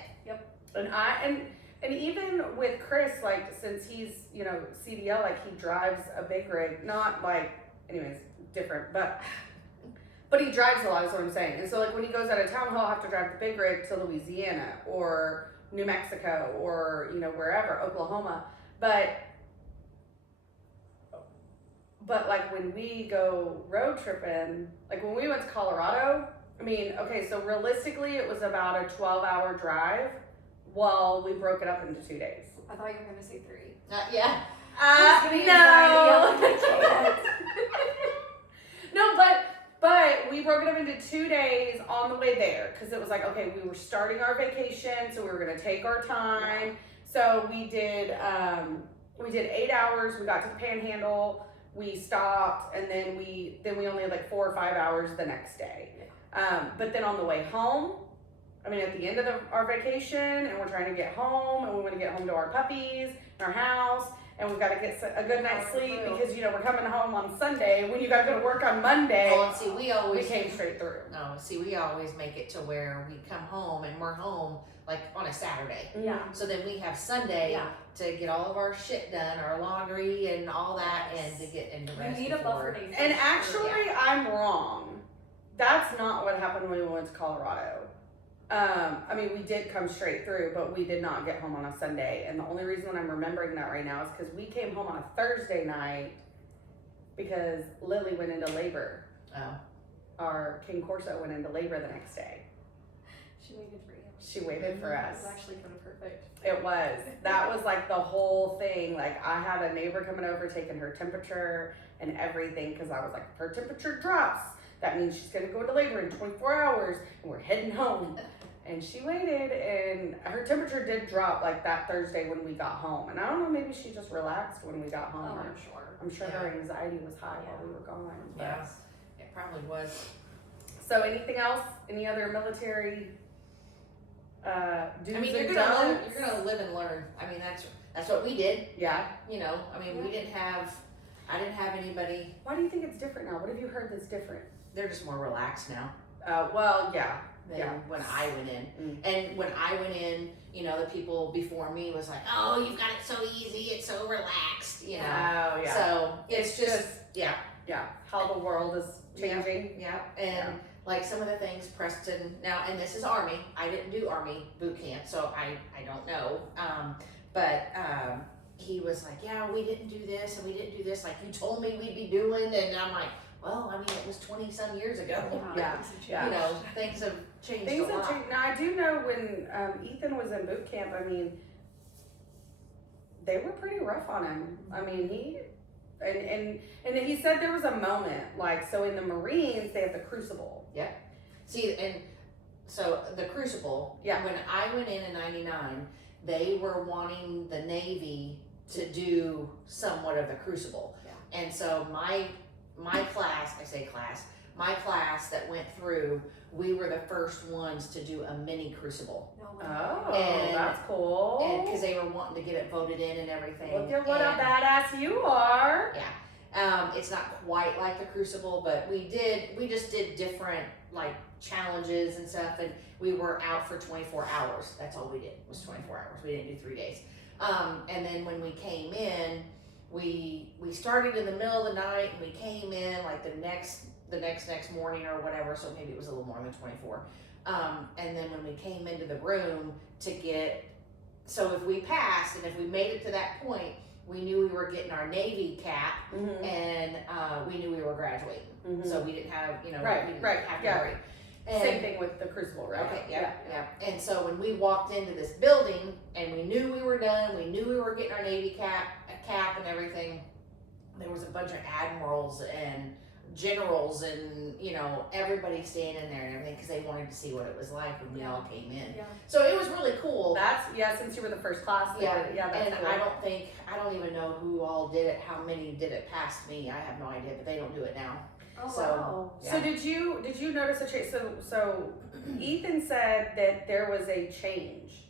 And even with Chris, like since he's CDL, like he drives a big rig, not like anyways different, but he drives a lot is what I'm saying. And so like when he goes out of town, he'll have to drive the big rig to Louisiana or New Mexico or wherever, Oklahoma, But like when we go road tripping, like when we went to Colorado, I mean, okay, so realistically it was about a 12-hour drive. Well, we broke it up into 2 days. I thought you were gonna say 3. Yeah. No, but we broke it up into 2 days on the way there because it was like, okay, we were starting our vacation, so we were gonna take our time. So we did 8 hours. We got to the Panhandle. We stopped, and then we only had like 4 or 5 hours the next day. But then on the way home, I mean, at the end of our vacation, and we're trying to get home, and we want to get home to our puppies and our house, and we've got to get a good night's sleep because we're coming home on Sunday when you got to go to work on Monday. Well, and see, we came straight through. No, see, we always make it to where we come home and we're home like on a Saturday. Yeah. So then we have Sunday Yeah. to get all of our shit done, our laundry and all that, Yes. and to get into You rest need a before. buffer day. And actually, I'm wrong. That's not what happened when we went to Colorado. I mean, we did come straight through, but we did not get home on a Sunday. And the only reason I'm remembering that right now is because we came home on a Thursday night because Lily went into labor. Oh. Our King Corso went into labor the next day. She waited for you. She waited for It us. was actually kind of perfect. It was. That was like the whole thing. Like I had a neighbor coming over taking her temperature and everything because I was like, if her temperature drops, that means she's gonna go into labor in 24 hours and we're heading home. And she waited and her temperature did drop like that Thursday when we got home. And I don't know, maybe she just relaxed when we got home. Oh, or I'm sure. I'm sure her anxiety was high while we were gone. But- Yeah, it probably was. So anything else? Any other military do's I mean, and you're gonna don'ts? live and learn. I mean, that's what we did. Yeah. You know, I mean, I didn't have anybody. Why do you think it's different now? What have you heard that's different? They're just more relaxed now Well, yeah. than Yeah. when I went in. Mm. And when I went in, you know, the people before me was like, "Oh, you've got it so easy. It's so relaxed." You know. Oh, yeah. So it's just yeah, how the world is changing. yeah, and. Yeah. Like some of the things Preston now, and this is Army. I didn't do Army boot camp, so I don't know. But he was like, "Yeah, we didn't do this and we didn't do this like you told me we'd be doing," and I'm like, "Well, I mean, it was 20 some years ago. Yeah, things have yeah. You changed. know, things have changed Things a have lot." changed. Now, I do know when Ethan was in boot camp, I mean, they were pretty rough on him. I mean, and he said there was a moment, like, so in the Marines, they have the crucible. See, and so the Crucible. Yeah. When I went in '99, they were wanting the Navy to do somewhat of the Crucible. Yeah. And so my class, my class that went through, we were the first ones to do a mini Crucible. No way. Oh, And- that's cool. And because they were wanting to get it voted in and everything. Look at what a And, badass you are. it's not quite like the Crucible, but we just did different like challenges and stuff, and we were out for 24 hours. That's all we did was 24 hours. We didn't do 3 days. And then when we came in, we started in the middle of the night, and we came in like the next morning or whatever. So maybe it was a little more than 24. And then when we came into the room to get, so if we passed and if we made it to that point, we knew we were getting our Navy cap, Mm-hmm. and we knew we were graduating. So we didn't have, you know, Right, we didn't right, have to yeah. worry. And, Same thing with the crucible, right? Okay, yeah. And so when we walked into this building and we knew we were done, we knew we were getting our Navy cap and everything, there was a bunch of admirals and generals and, you know, everybody standing there and everything because they wanted to see what it was like when we all came in. Yeah. So it was really cool. That's, since you were the first class. Yeah, That's and cool. I don't even know who all did it, how many did it past me. I have no idea, but they don't do it now. Oh, So- wow. Yeah. So did you notice a change? So Ethan said that there was a change,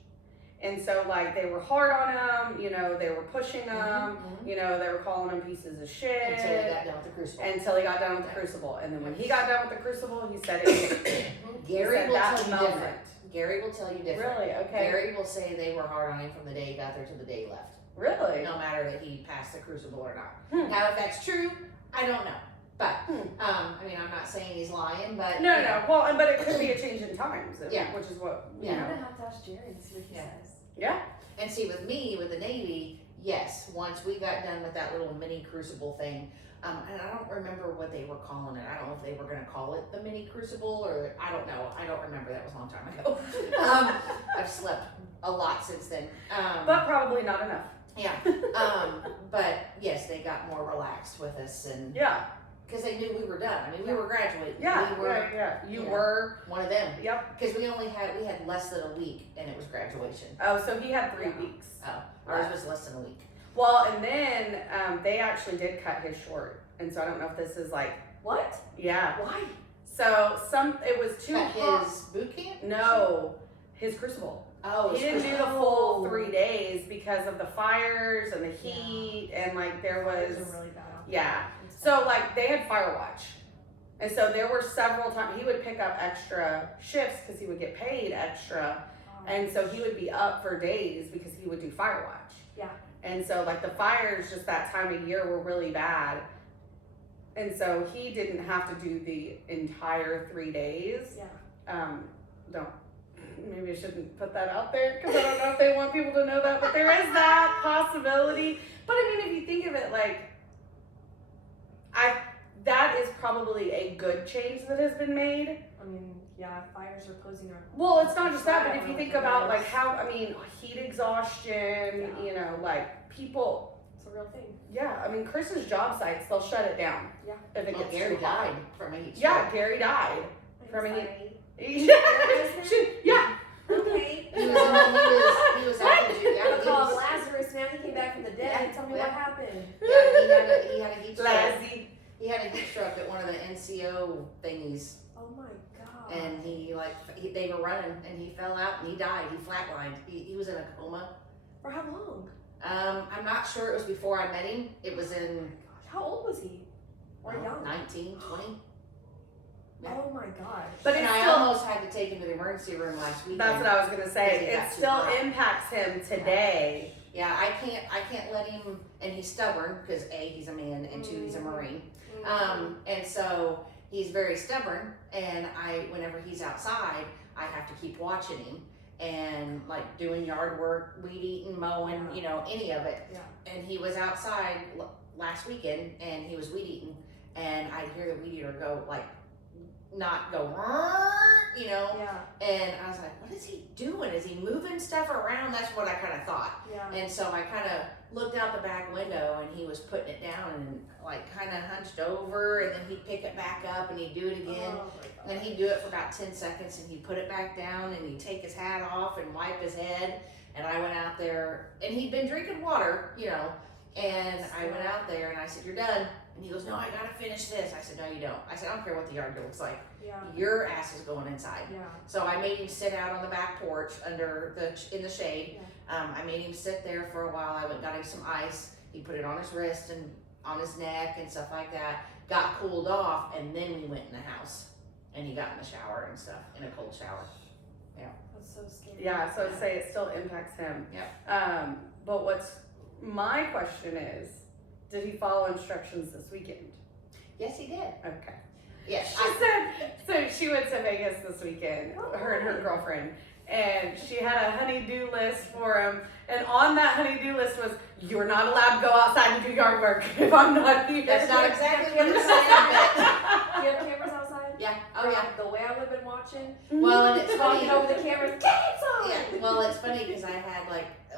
and so like they were hard on him, you know, they were pushing him, Mhm. you know, they were calling him pieces of shit Until we got done with the Crucible. until he got done with the crucible, and then when he got done with the crucible, he said it. Gary said will that tell you moment. different. Gary will tell you different. Really? Okay. Gary will say they were hard on him from the day he got there to the day he left. Really? No matter that he passed the Crucible or not. Hmm. Now, if that's true, I don't know. But, Hmm. I mean, I'm not saying he's lying, but. No, you know. no. Well, but it could be a change in times, Yeah. which is what you Yeah. I'm know. gonna have to ask Jerry and see what he Yeah. says. Yeah. And see, with me, with the Navy, yes, once we got done with that little mini Crucible thing, and I don't remember what they were calling it. I don't know if they were going to call it the mini Crucible or I don't know. I don't remember. That was a long time ago. I've slept a lot since then. But probably not enough. Yeah. But yes, they got more relaxed with us, and Yeah. because they knew we were done. I mean, we were graduating. Yeah. We were Yeah. You yeah. were. one of them Yep. because we had less than a week, and it was graduation. Oh, so he had 3 Yeah. weeks. Oh, ours was less than a week. Well, and then they actually did cut his short, and so I don't know if this is like, What? yeah. Why? So it was too At hot. his boot camp? No, his crucible. Oh, He didn't do the full 3 days because of the fires and the heat, and like there was, Those are really bad. yeah. So like they had fire watch, and so there were several times he would pick up extra shifts because he would get paid extra. And so he would be up for days because he would do fire watch. Yeah. And so like the fires just that time of year were really bad. And so he didn't have to do the entire 3 days. Yeah. Maybe I shouldn't put that out there because I don't know if they want people to know that, but there is that possibility. But I mean, if you think of it, like, that is probably probably a good change that has been made. I mean, yeah, fires are posing our. Well, it's not just that, but if you think about like Fires. how, I mean, heat exhaustion, Yeah. you know, like people, It's a real thing. yeah, I mean, Chris's job sites, they'll shut it down. Yeah. If it Well, gets Gary too hot. died from a heat stroke. Yeah, Gary died. I'm From a sorry. Yeah. Okay. He was out in June. Yeah, he Called was, Lazarus, man. He came back from the dead. Yeah, Tell me yeah. what happened. yeah, he had a heat stroke. Lassie. He had a heat stroke at one of the NCO thingies, Oh my god. and they were running, and he fell out and he died. He flatlined. He was in a coma. For how long? I'm not sure. It was before I met him. It was in Gosh, how old was he? Or young? 19, 20. Yeah. Oh my gosh. But And it's I still, almost had to take him to the emergency room last weekend. that's what I was gonna say. Because he got It too still hot. impacts him today. Yeah, I can't let him, and he's stubborn because A, he's a man, and two, he's a Marine. And so he's very stubborn, and whenever he's outside, I have to keep watching him and like doing yard work, weed eating, mowing, Yeah. you know, any of it. Yeah. And he was outside last weekend, and he was weed eating, and I'd hear the weed eater go like, not go, you know. Yeah. And I was like, what is he doing? Is he moving stuff around? That's what I kind of thought. Yeah. And so I kind of looked out the back window, and he was putting it down and like kind of hunched over, and then he'd pick it back up and he'd do it again. Oh my god. And he'd do it for about 10 seconds, and he'd put it back down, and he'd take his hat off and wipe his head. And I went out there, and he'd been drinking water, you know, and I went out there and I said, you're done. And he goes, no, I gotta finish this. I said, no, you don't. I said, I don't care what the yard looks like. Yeah. Your ass is going inside. Yeah. So I made him sit out on the back porch in the shade. I made him sit there for a while. I went and got him some ice. He put it on his wrist and on his neck and stuff like that. Got cooled off, and then we went in the house, and he got in the shower and stuff, in a cold shower. That's so scary. Yeah, so I'd say it still impacts him. Yeah. But what's my question is, did he follow instructions this weekend? Yes, he did. Okay. Yes. She said, so she went to Vegas this weekend, her and her girlfriend, and she had a honey-do list for him, and on that honey-do list was, you're not allowed to go outside and do yard work if I'm not here. That's not exactly what it said, but Do you have cameras outside? yeah. Oh, yeah. The way I would have been watching, Well, and it's funny. talking over the cameras, get inside! Yeah, well, it's funny because I had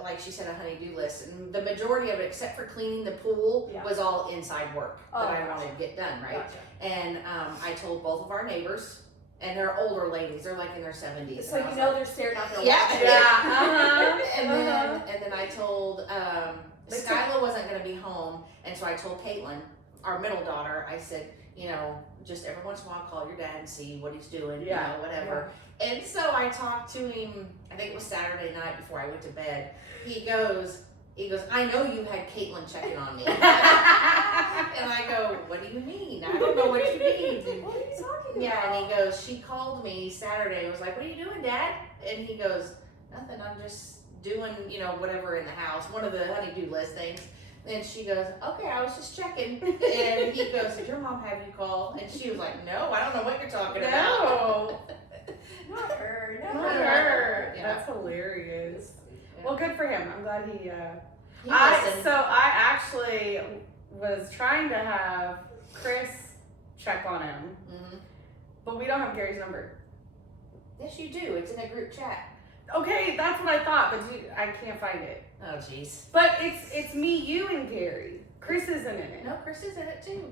like she said, a honey-do list, and the majority of it, except for cleaning the pool, Yeah. was all inside work Oh, that I gotcha. wanted to get done, right? Gotcha. And I told both of our neighbors, and they're older ladies, they're like in their 70s. So and I was you know like, they're staring out their Yeah. window. Yeah, and then I told They took- Skyla wasn't going to be home, and so I told Caitlin, our middle daughter, I said, you know, just every once in a while call your dad and see what he's doing, Yeah. you know, whatever. And so I talked to him, I think it was Saturday night before I went to bed. He goes, I know you had Caitlin checking on me. And I go, what do you mean? I don't know what you mean. What are you talking about? Yeah, and he goes, she called me Saturday. I was like, what are you doing, Dad? And he goes, nothing, I'm just doing, you know, whatever in the house, one of the honey-do list things. And she goes, okay, I was just checking. And he goes, did your mom have you call? And she was like, no, I don't know what you're talking about. No, Not her. not Never. her. Yeah. That's hilarious. Well, good for him. I'm glad he, He listened. I actually was trying to have Chris check on him, Mhm. but we don't have Gary's number. Yes, you do. It's in a group chat. Okay, that's what I thought, but I can't find it. Oh, jeez. But it's me, you, and Gary. Chris isn't in it. No, Chris is in it too.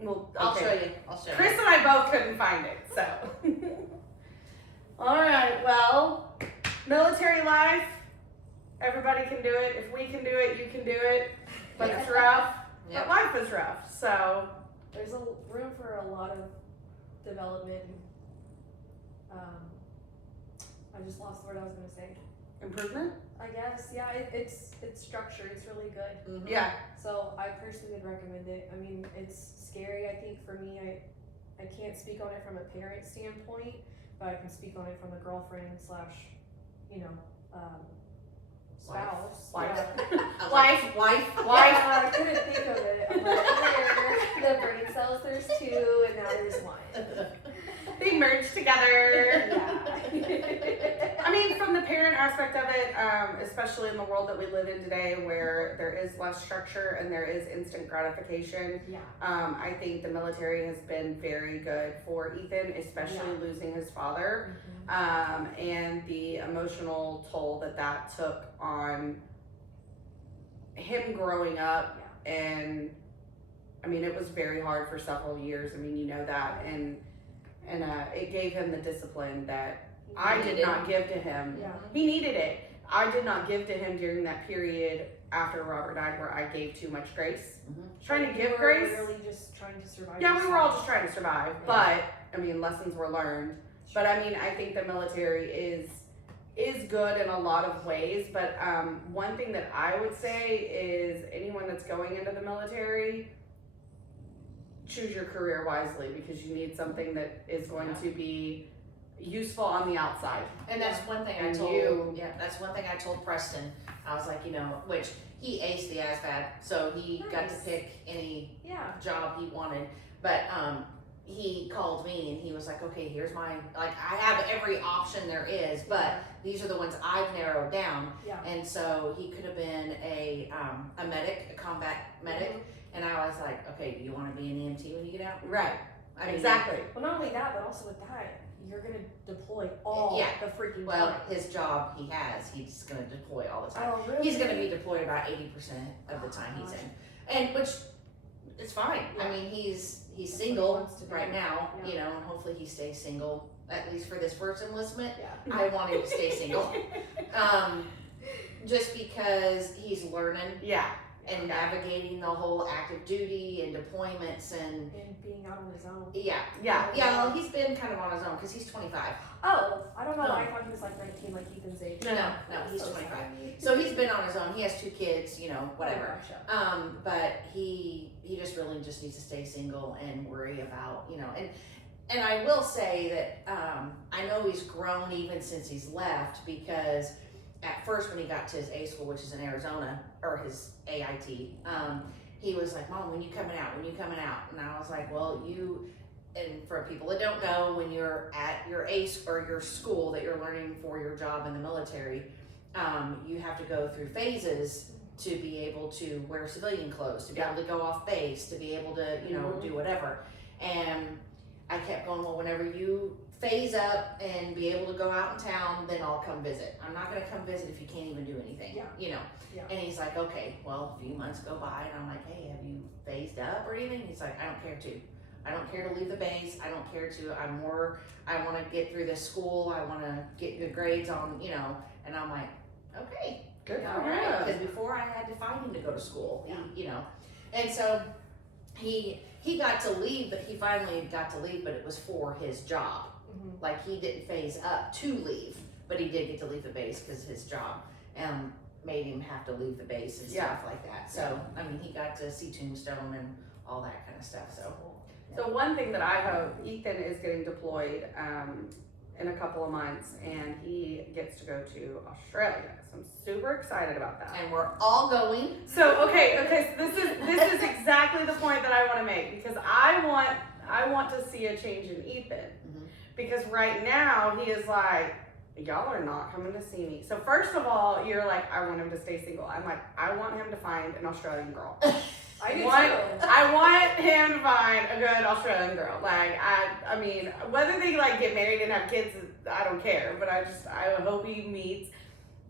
Well, I'll okay. show you. I'll show Chris you. and I both couldn't find it, so. All right, well, military life, everybody can do it. If we can do it, you can do it. But it's rough. Yep. But life is rough, so. There's a room for a lot of development. I just lost the word I was gonna say. Improvement? I guess, yeah, it's structured. It's really good. Mhm. Yeah. So I personally would recommend it. I mean, it's scary. I think for me, I can't speak on it from a parent standpoint, but I can speak on it from a girlfriend / you know, spouse. Wife. Yeah. I was Wife. like, wife. Yeah, I couldn't think of it. I'm like, the brain cells, there's 2, and now there's 1. They merge together. Yeah. I mean, from the parent parent aspect of it, especially in the world that we live in today where there is less structure and there is instant gratification, Yeah. I think the military has been very good for Ethan, especially losing his father, and the emotional toll that took on him growing up. And I mean, it was very hard for several years. I mean, you know that, and it gave him the discipline that I did not give to him. Yeah. He needed it. I did not give to him during that period after Robert died where I gave too much grace. Trying to give grace. Really just trying to survive. Yeah, we were all just trying to survive. But I mean, lessons were learned. But I mean, I think the military is good in a lot of ways. But one thing that I would say is anyone that's going into the military, choose your career wisely because you need something that is going to be useful on the outside. And that's one thing I And told. That's one thing I told Preston. I was like, which he aced the ASVAB, so he got to pick any job he wanted. But he called me and he was like, okay, here's my I have every option there is, but these are the ones I've narrowed down. Yeah. And so he could have been a medic, a combat medic. And I was like, okay, do you want to be an EMT when you get out? Right. I mean, Exactly. Well, not only that, but also with that, you're gonna deploy all the freaking Well, time. his job he's going to deploy all the time. Oh, really? He's going to be deployed about 80% of the time he's in. And which, it's fine. Yeah. I mean, he's That's what he single wants to do. right now, Yeah. and hopefully he stays single, at least for this first enlistment. Yeah. I want him to stay single. Just because he's learning Yeah. and navigating the whole active duty and deployments and being out on his own. Yeah. well, he's been kind of on his own because he's 25. Oh, I don't know. No. I thought he was like 19, like Ethan's age. No, he's So 25. sorry. So he's been on his own. He has 2 kids, whatever. Oh, gotcha. But he just really just needs to stay single and worry about, and I will say that I know he's grown even since he's left because at first when he got to his A school, which is in Arizona, or his AIT, he was like, Mom, when you coming out? When you coming out? And I was like, well, and for people that don't know, when you're at your ACE or your school that you're learning for your job in the military, you have to go through phases to be able to wear civilian clothes, to be able to go off base, to be able to, do whatever. And I kept going, well, whenever you phase up and be able to go out in town, then I'll come visit. I'm not going to come visit if you can't even do anything, Yeah. And he's like, okay, well, a few months go by, and I'm like, hey, have you phased up or anything? He's like, I don't care to. I don't care to leave the base. I don't care to. I want to get through this school. I want to get good grades on, and I'm like, okay. Good All for right. him. Because before I had to fight him to go to school, and so he got to leave, but he finally got to leave, but it was for his job. Mhm. Like he didn't phase up to leave, but he did get to leave the base because his job made him have to leave the base and stuff like that. So, I mean, he got to see Tombstone and all that kind of stuff. So, one thing that I hope, Ethan is getting deployed in a couple of months, and he gets to go to Australia. So I'm super excited about that. and we're all going. So okay, so this is exactly the point that I want to make because I want to see a change in Ethan Mhm. because right now he is like, y'all are not coming to see me. So first of all, you're like, I want him to stay single. I'm like, I want him to find an Australian girl. I do I want him to find a good Australian girl. Like I mean, whether they get married and have kids, I don't care. But I hope he meets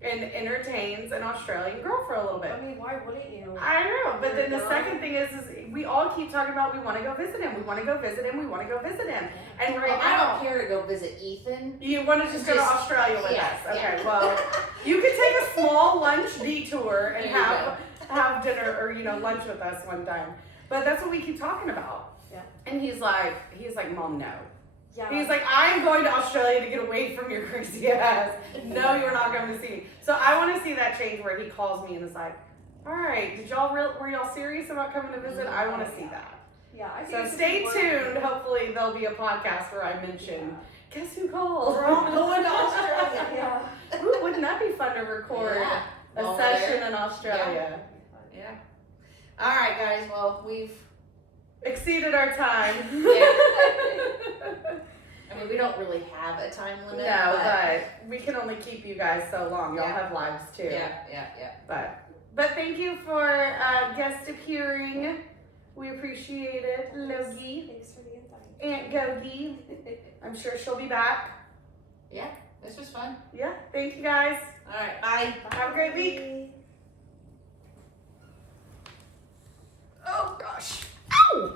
and entertains an Australian girl for a little bit. I mean, why wouldn't you? I know, but then the second thing is we all keep talking about we want to go visit him. We want to go visit him. We want to go visit him. And right Well, I now, don't care to go visit Ethan. you want to just go to Just- Australia with yeah, us. Okay, yeah. well, you could take a small lunch detour and There you have dinner or lunch with us one time. But that's what we keep talking about. Yeah. And he's like, Mom, no. Yeah. He's like, I'm going to Australia to get away from your crazy ass. No, you're not going to see me. So I want to see that change where he calls me and is like, all right, were y'all serious about coming to visit? I want to see that. Yeah, I think So it's stay important. tuned. Hopefully there'll be a podcast where I mention, guess who called? We're all going to Australia. Yeah. Ooh, wouldn't that be fun to record Yeah. a Over session there. in Australia? Yeah. All right, guys. Well, we've Exceeded our time. Yeah. I mean, we don't really have a time limit. No, but we can only keep you guys so long. Y'all have lives too. Yeah. But thank you for guest appearing. We appreciate it, Logie. Thanks for the invite. Aunt Gogi. I'm sure she'll be back. This was fun. Yeah, thank you guys. All right, bye. Have a great week. Oh gosh. Ow!